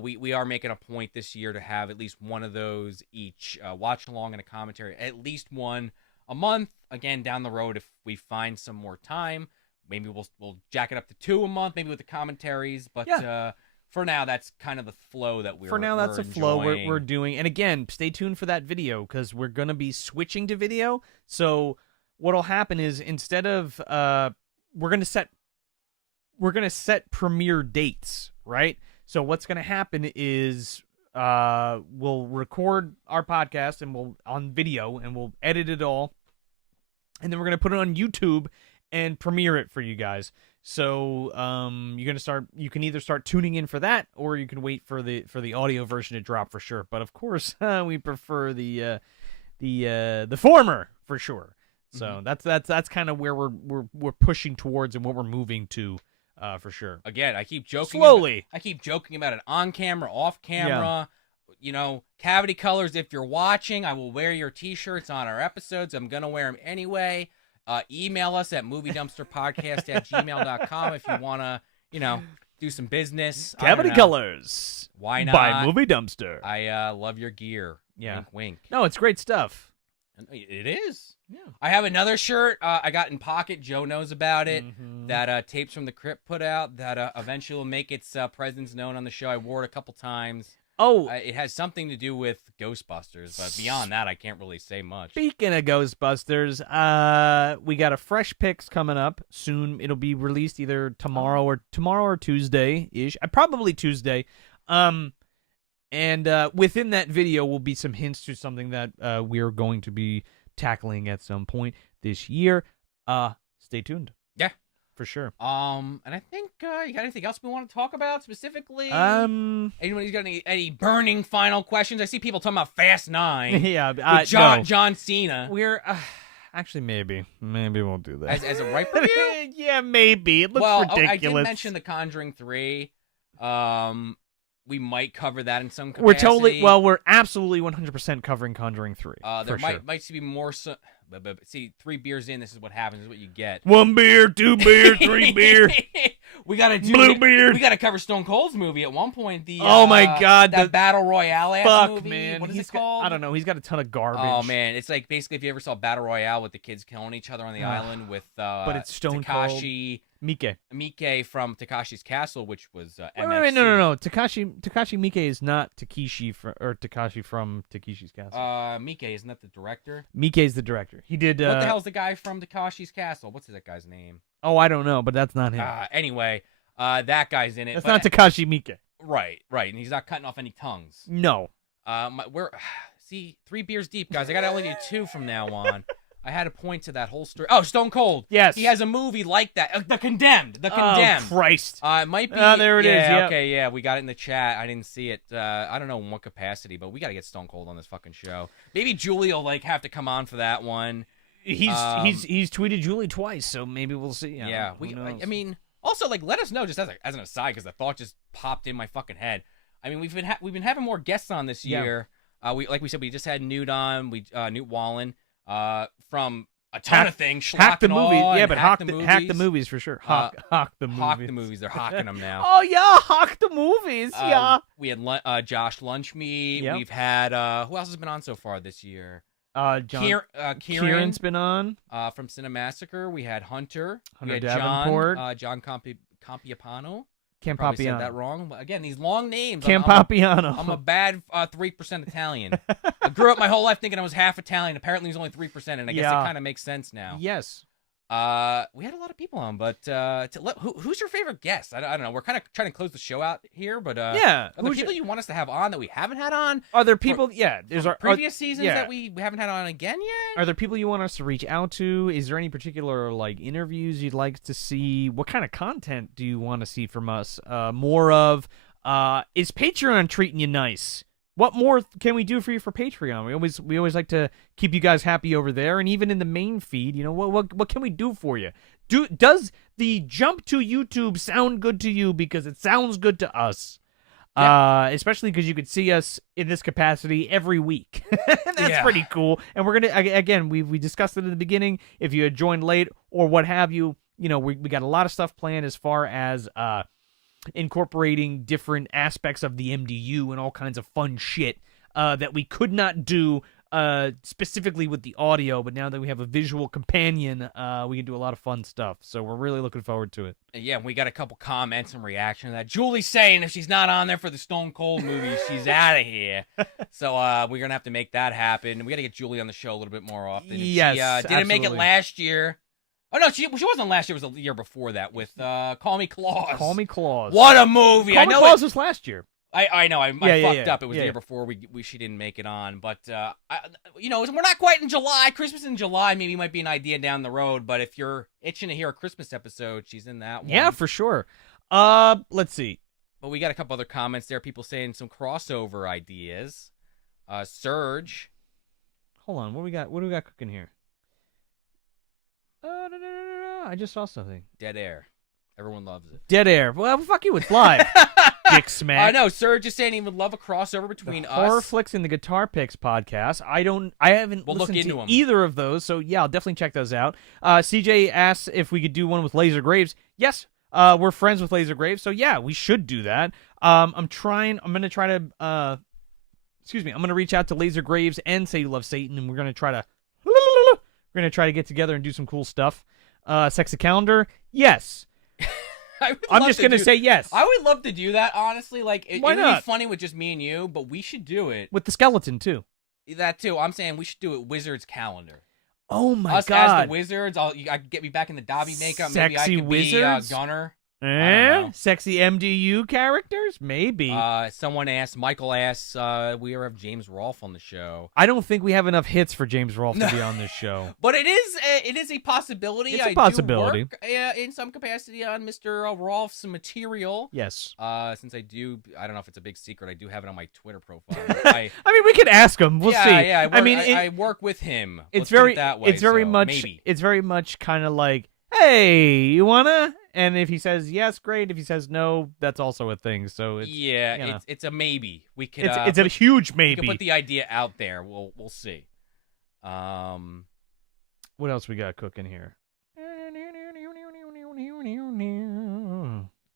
We are making a point this year to have at least one of those each, watch along and a commentary, at least one a month. Again, down the road, if we find some more time, maybe we'll jack it up to 2 a month, maybe with the commentaries. But for now, that's kind of the flow that we're. For now, that's the flow we're doing. And again, stay tuned for that video because we're gonna be switching to video. So what'll happen is instead of we're gonna set premiere dates, right? So what's going to happen is we'll record our podcast and we'll on video and we'll edit it all, and then we're going to put it on YouTube and premiere it for you guys. So you can either start tuning in for that, or you can wait for the audio version to drop for sure. But of course, we prefer the former for sure. So that's kind of where we're pushing towards and what we're moving to. For sure. Again, I keep joking. Slowly. I keep joking about it on camera, off camera. Yeah. Cavity colors. If you're watching, I will wear your T-shirts on our episodes. I'm gonna wear them anyway. Email us at moviedumpsterpodcast@gmail.com if you wanna, do some business. Cavity colors. Why not? By Movie Dumpster. I love your gear. Yeah. Wink, wink. No, it's great stuff. It is. Yeah. I have another shirt I got in pocket. Joe knows about it. That Tapes from the Crypt put out. That eventually will make its presence known on the show. I wore it a couple times. Oh, it has something to do with Ghostbusters. But beyond that, I can't really say much. Speaking of Ghostbusters, we got a fresh picks coming up soon. It'll be released either tomorrow or Tuesday ish. Probably Tuesday. And within that video will be some hints to something that we're going to be tackling at some point this year. Stay tuned. Yeah. For sure. And I think you got anything else we want to talk about specifically? Anybody's got any burning final questions? I see people talking about Fast 9. Yeah. With John Cena. We're actually maybe we'll do that as a ripe review. Yeah, maybe. It looks ridiculous. I did mention The Conjuring 3. We might cover that in some capacity. We're absolutely 100% covering Conjuring 3. There might be more. But see, 3 beers in, this is what happens. This is what you get. 1 beer, 2 beer, 3 beer. We gotta do Bluebeard. We gotta cover Stone Cold's movie at one point. Oh my God, that Battle Royale ass movie. Man. What is it called? I don't know. He's got a ton of garbage. Oh man, it's like basically if you ever saw Battle Royale with the kids killing each other on the island with but it's Stone Takashi. Cold. Mike from Takashi's Castle, which was wait, no. Takashi Miike is not Takashi from Takashi's Castle. Mike, isn't that the director? Mike is the director. He did. What the hell's the guy from Takashi's Castle? What's that guy's name? Oh, I don't know, but that's not him. Anyway, that guy's in it. That's not Takashi Miike. Right, and he's not cutting off any tongues. No. We're 3 beers deep, guys. I gotta only do 2 from now on. I had a point to that whole story. Oh, Stone Cold. Yes. He has a movie like that. The Condemned. Oh, Christ. It might be. Oh, there it is. Yep. Okay, yeah. We got it in the chat. I didn't see it. I don't know in what capacity, but we got to get Stone Cold on this fucking show. Maybe Julie will, have to come on for that one. He's tweeted Julie twice, so maybe we'll see. Yeah. I mean, also, let us know, just as an aside, because the thought just popped in my fucking head. I mean, we've been having more guests on this year. Like we said, we just had Newt on. Newt Wallen. From a ton of things. Hack the movies. Yeah, but hack the movies for sure. Hawk the movies. Hawk the movies. They're hawking them now. Oh, yeah. Hawk the movies. Yeah. We had Josh Lunchmeat. Yep. We've had, who else has been on so far this year? Kieran's been on. From Cinemassacre. We had Hunter. Hunter we had Davenport. John Campiapano. Campiano. Probably said that wrong. Again, these long names. Campiano. I'm a bad 3% Italian. I grew up my whole life thinking I was half Italian. Apparently, he's only 3%, and I guess it kind of makes sense now. Yes. We had a lot of people on, but who's your favorite guest? I don't know. We're kind of trying to close the show out here, but are there people you want us to have on that we haven't had on? Are there people? There's our previous seasons that we haven't had on again yet. Are there people you want us to reach out to? Is there any particular interviews you'd like to see? What kind of content do you want to see from us? More of is Patreon treating you nice? What more can we do for you for Patreon? We always like to keep you guys happy over there, and even in the main feed, what can we do for you? Does the jump to YouTube sound good to you? Because it sounds good to us. Yeah. Especially because you could see us in this capacity every week. That's pretty cool. And we're gonna again, we discussed it in the beginning. If you had joined late or what have you, we got a lot of stuff planned as far as incorporating different aspects of the MDU and all kinds of fun shit that we could not do specifically with the audio, but now that we have a visual companion, we can do a lot of fun stuff. So we're really looking forward to it. Yeah, we got a couple comments and reaction to that. Julie's saying if she's not on there for the Stone Cold movie, she's out of here. So we're gonna have to make that happen. We got to get Julie on the show a little bit more often. Yes, she didn't make it last year. Oh, no, she wasn't last year. It was the year before that with Call Me Claus. Call Me Claus. What a movie. Call Me Claus was last year. I know. I fucked up. It was the year before she didn't make it on. But, we're not quite in July. Christmas in July maybe might be an idea down the road. But if you're itching to hear a Christmas episode, she's in that one. Yeah, for sure. Let's see. But we got a couple other comments there. People saying some crossover ideas. Surge. Hold on. What do we got cooking here? I just saw something. Dead Air. Everyone loves it. Dead Air. Well, fuck you, it's live. Dick smack. I know. Serge is saying he would love a crossover between us. Horror Flicks and the Guitar Picks podcast. I haven't listened to either of those, so yeah, I'll definitely check those out. CJ asks if we could do one with Laser Graves. Yes, we're friends with Laser Graves, so yeah, we should do that. I'm gonna try to I'm gonna reach out to Laser Graves and Say You Love Satan, and we're gonna try to get together and do some cool stuff. Sexy Calendar, yes. I'm just going to say yes. I would love to do that, honestly. Like, it would be funny with just me and you, but we should do it. With the skeleton, too. That, too. I'm saying we should do it Wizards Calendar. Oh, my Us God. as the Wizards. I get me back in the Dobby makeup. Sexy Maybe I could Wizards? be Gunner. Sexy MDU characters? Maybe. Michael asks, we ever have James Rolfe on the show? I don't think we have enough hits for James Rolfe to be on this show. But it is a possibility. It's a possibility. I do work, in some capacity on Mr. Rolfe's material. Yes. Since I don't know if it's a big secret, I do have it on my Twitter profile. I mean, we could ask him. We'll see. Yeah. I work with him. It's very much kind of like, hey, you wanna? And if he says yes, great. If he says no, that's also a thing. So it's a maybe. We could. It's a huge maybe. We can put the idea out there. We'll see. What else we got cooking here?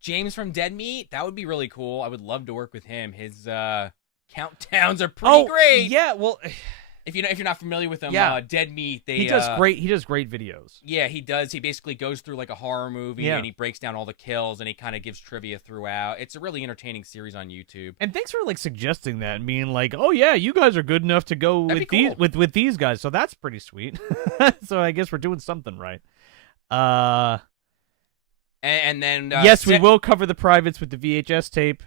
James from Dead Meat. That would be really cool. I would love to work with him. His countdowns are pretty great. Yeah. Well. If you're not familiar with him, Dead Meat, he does great. He does great videos. Yeah, he does. He basically goes through like a horror movie and he breaks down all the kills and he kind of gives trivia throughout. It's a really entertaining series on YouTube. And thanks for suggesting that and being like, oh yeah, you guys are good enough to go with these guys. So that's pretty sweet. So I guess we're doing something right. And then yes, we will cover the privates with the VHS tape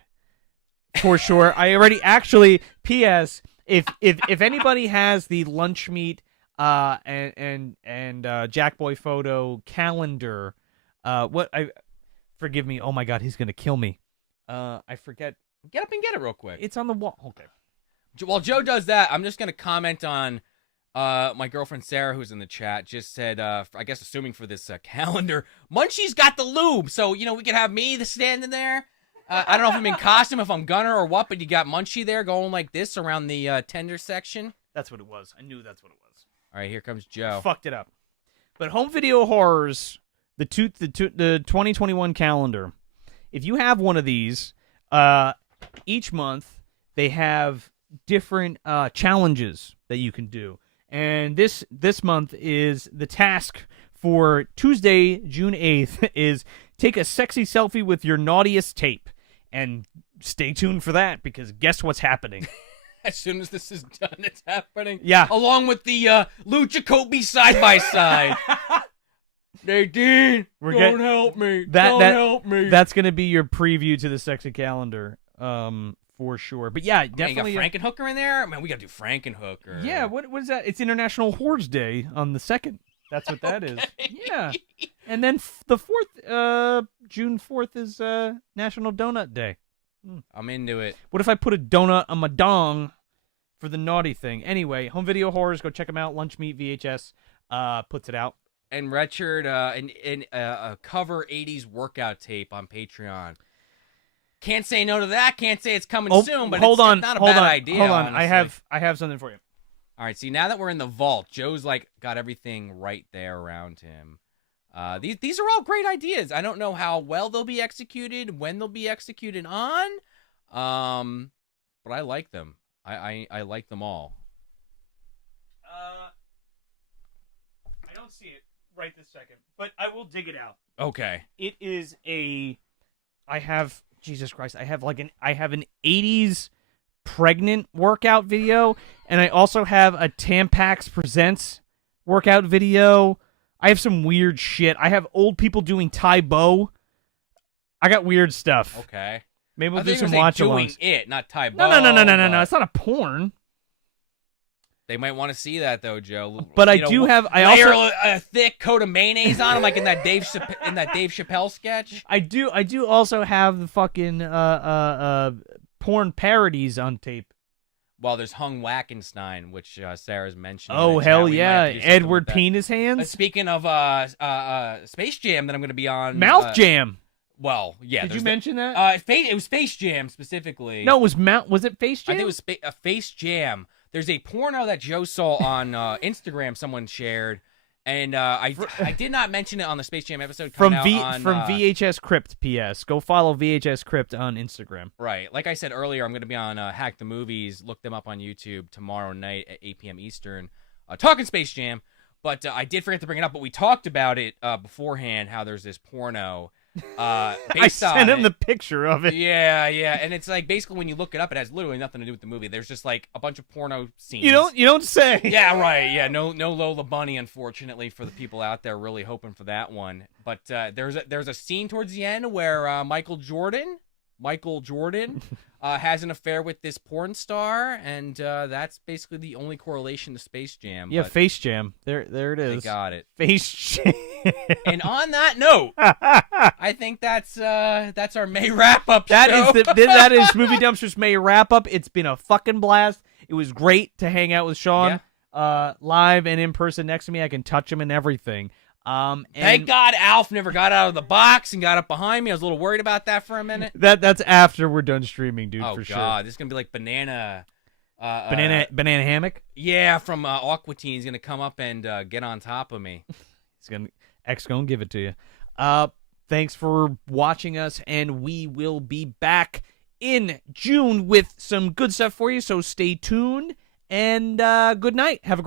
for sure. I already actually P.S. If anybody has the lunch meat and Jackboy photo calendar, forgive me. Oh my God, he's gonna kill me. I forget. Get up and get it real quick. It's on the wall. Okay. While Joe does that, I'm just gonna comment on my girlfriend Sarah, who's in the chat, just said, I guess assuming for this calendar, Munchie's got the lube, so we could have me standing there. I don't know if I'm in costume, if I'm Gunner or what, but you got Munchie there going like this around the tender section. That's what it was. I knew that's what it was. All right, here comes Joe. Fucked it up. But Home Video Horrors, the 2021 calendar. If you have one of these, each month they have different challenges that you can do. And this month is the task for Tuesday, June 8th, is take a sexy selfie with your naughtiest tape. And stay tuned for that, because guess what's happening? As soon as this is done, it's happening. Yeah. Along with the Lucha Kobe side-by-side. Nadine, don't help me. Don't help me. That's gonna be your preview to the sexy calendar, for sure. But yeah, definitely. You got Frankenhooker in there. Man, we gotta do Frankenhooker. Yeah. What is that? It's International Whores Day on the 2nd. That's what that is. Yeah. And then the 4th, June 4th is National Donut Day. I'm into it. What if I put a donut on my dong for the naughty thing? Anyway, Home Video Horrors, go check them out. Lunch Meat VHS puts it out. And Richard, a cover 80s workout tape on Patreon. Can't say no to that. Can't say it's coming soon, but it's not a bad idea. Hold on, honestly. I have something for you. All right, see, now that we're in the vault, Joe's like got everything right there around him. These are all great ideas. I don't know how well they'll be executed, when they'll be executed on, but I like them. I like them all. I don't see it right this second, but I will dig it out. Okay. It is Jesus Christ, I have an 80s pregnant workout video, and I also have a Tampax Presents workout video. I have some weird shit. I have old people doing Tai Bo. I got weird stuff. Okay. Maybe we'll do some watch-alongs. Doing it, not Tai Bo. No. It's not a porn. They might want to see that though, Joe. But I layer a thick coat of mayonnaise on them, like in that Dave Chappelle sketch. I do also have the fucking porn parodies on tape. Well, there's Hung Wackenstein, which Sarah's mentioned. Oh, hell yeah. Edward Penis Hands. Speaking of Space Jam that I'm going to be on. Mouth Jam. Well, yeah. Did you mention that? It was Space Jam specifically. No, was it Face Jam? I think it was Face Jam. There's a porno that Joe saw on Instagram someone shared. And I did not mention it on the Space Jam episode. From VHS Crypt, P.S. Go follow VHS Crypt on Instagram. Right. Like I said earlier, I'm going to be on Hack the Movies. Look them up on YouTube tomorrow night at 8 p.m. Eastern. Talking Space Jam. But I did forget to bring it up. But we talked about it beforehand, how there's this porno. I sent him the picture of it. Yeah. And it's like, basically, when you look it up, it has literally nothing to do with the movie. There's just like a bunch of porno scenes. You don't say. Yeah, right. Yeah, no Lola Bunny, unfortunately, for the people out there really hoping for that one. But there's a scene towards the end where Michael Jordan has an affair with this porn star, and that's basically the only correlation to Space Jam. Yeah, Face Jam. There it is. They got it. Face Jam. And on that note, I think that's our May wrap up. That is Movie Dumpster's May wrap up. It's been a fucking blast. It was great to hang out with Sean, live and in person next to me. I can touch him and everything. Thank God Alf never got out of the box and got up behind me. I was a little worried about that for a minute. That's after we're done streaming, dude. For sure. Oh God, this is gonna be like banana hammock. Yeah, from Aqua Teen. He's gonna come up and get on top of me. X gonna give it to you. Thanks for watching us, and we will be back in June with some good stuff for you. So stay tuned and good night. Have a great.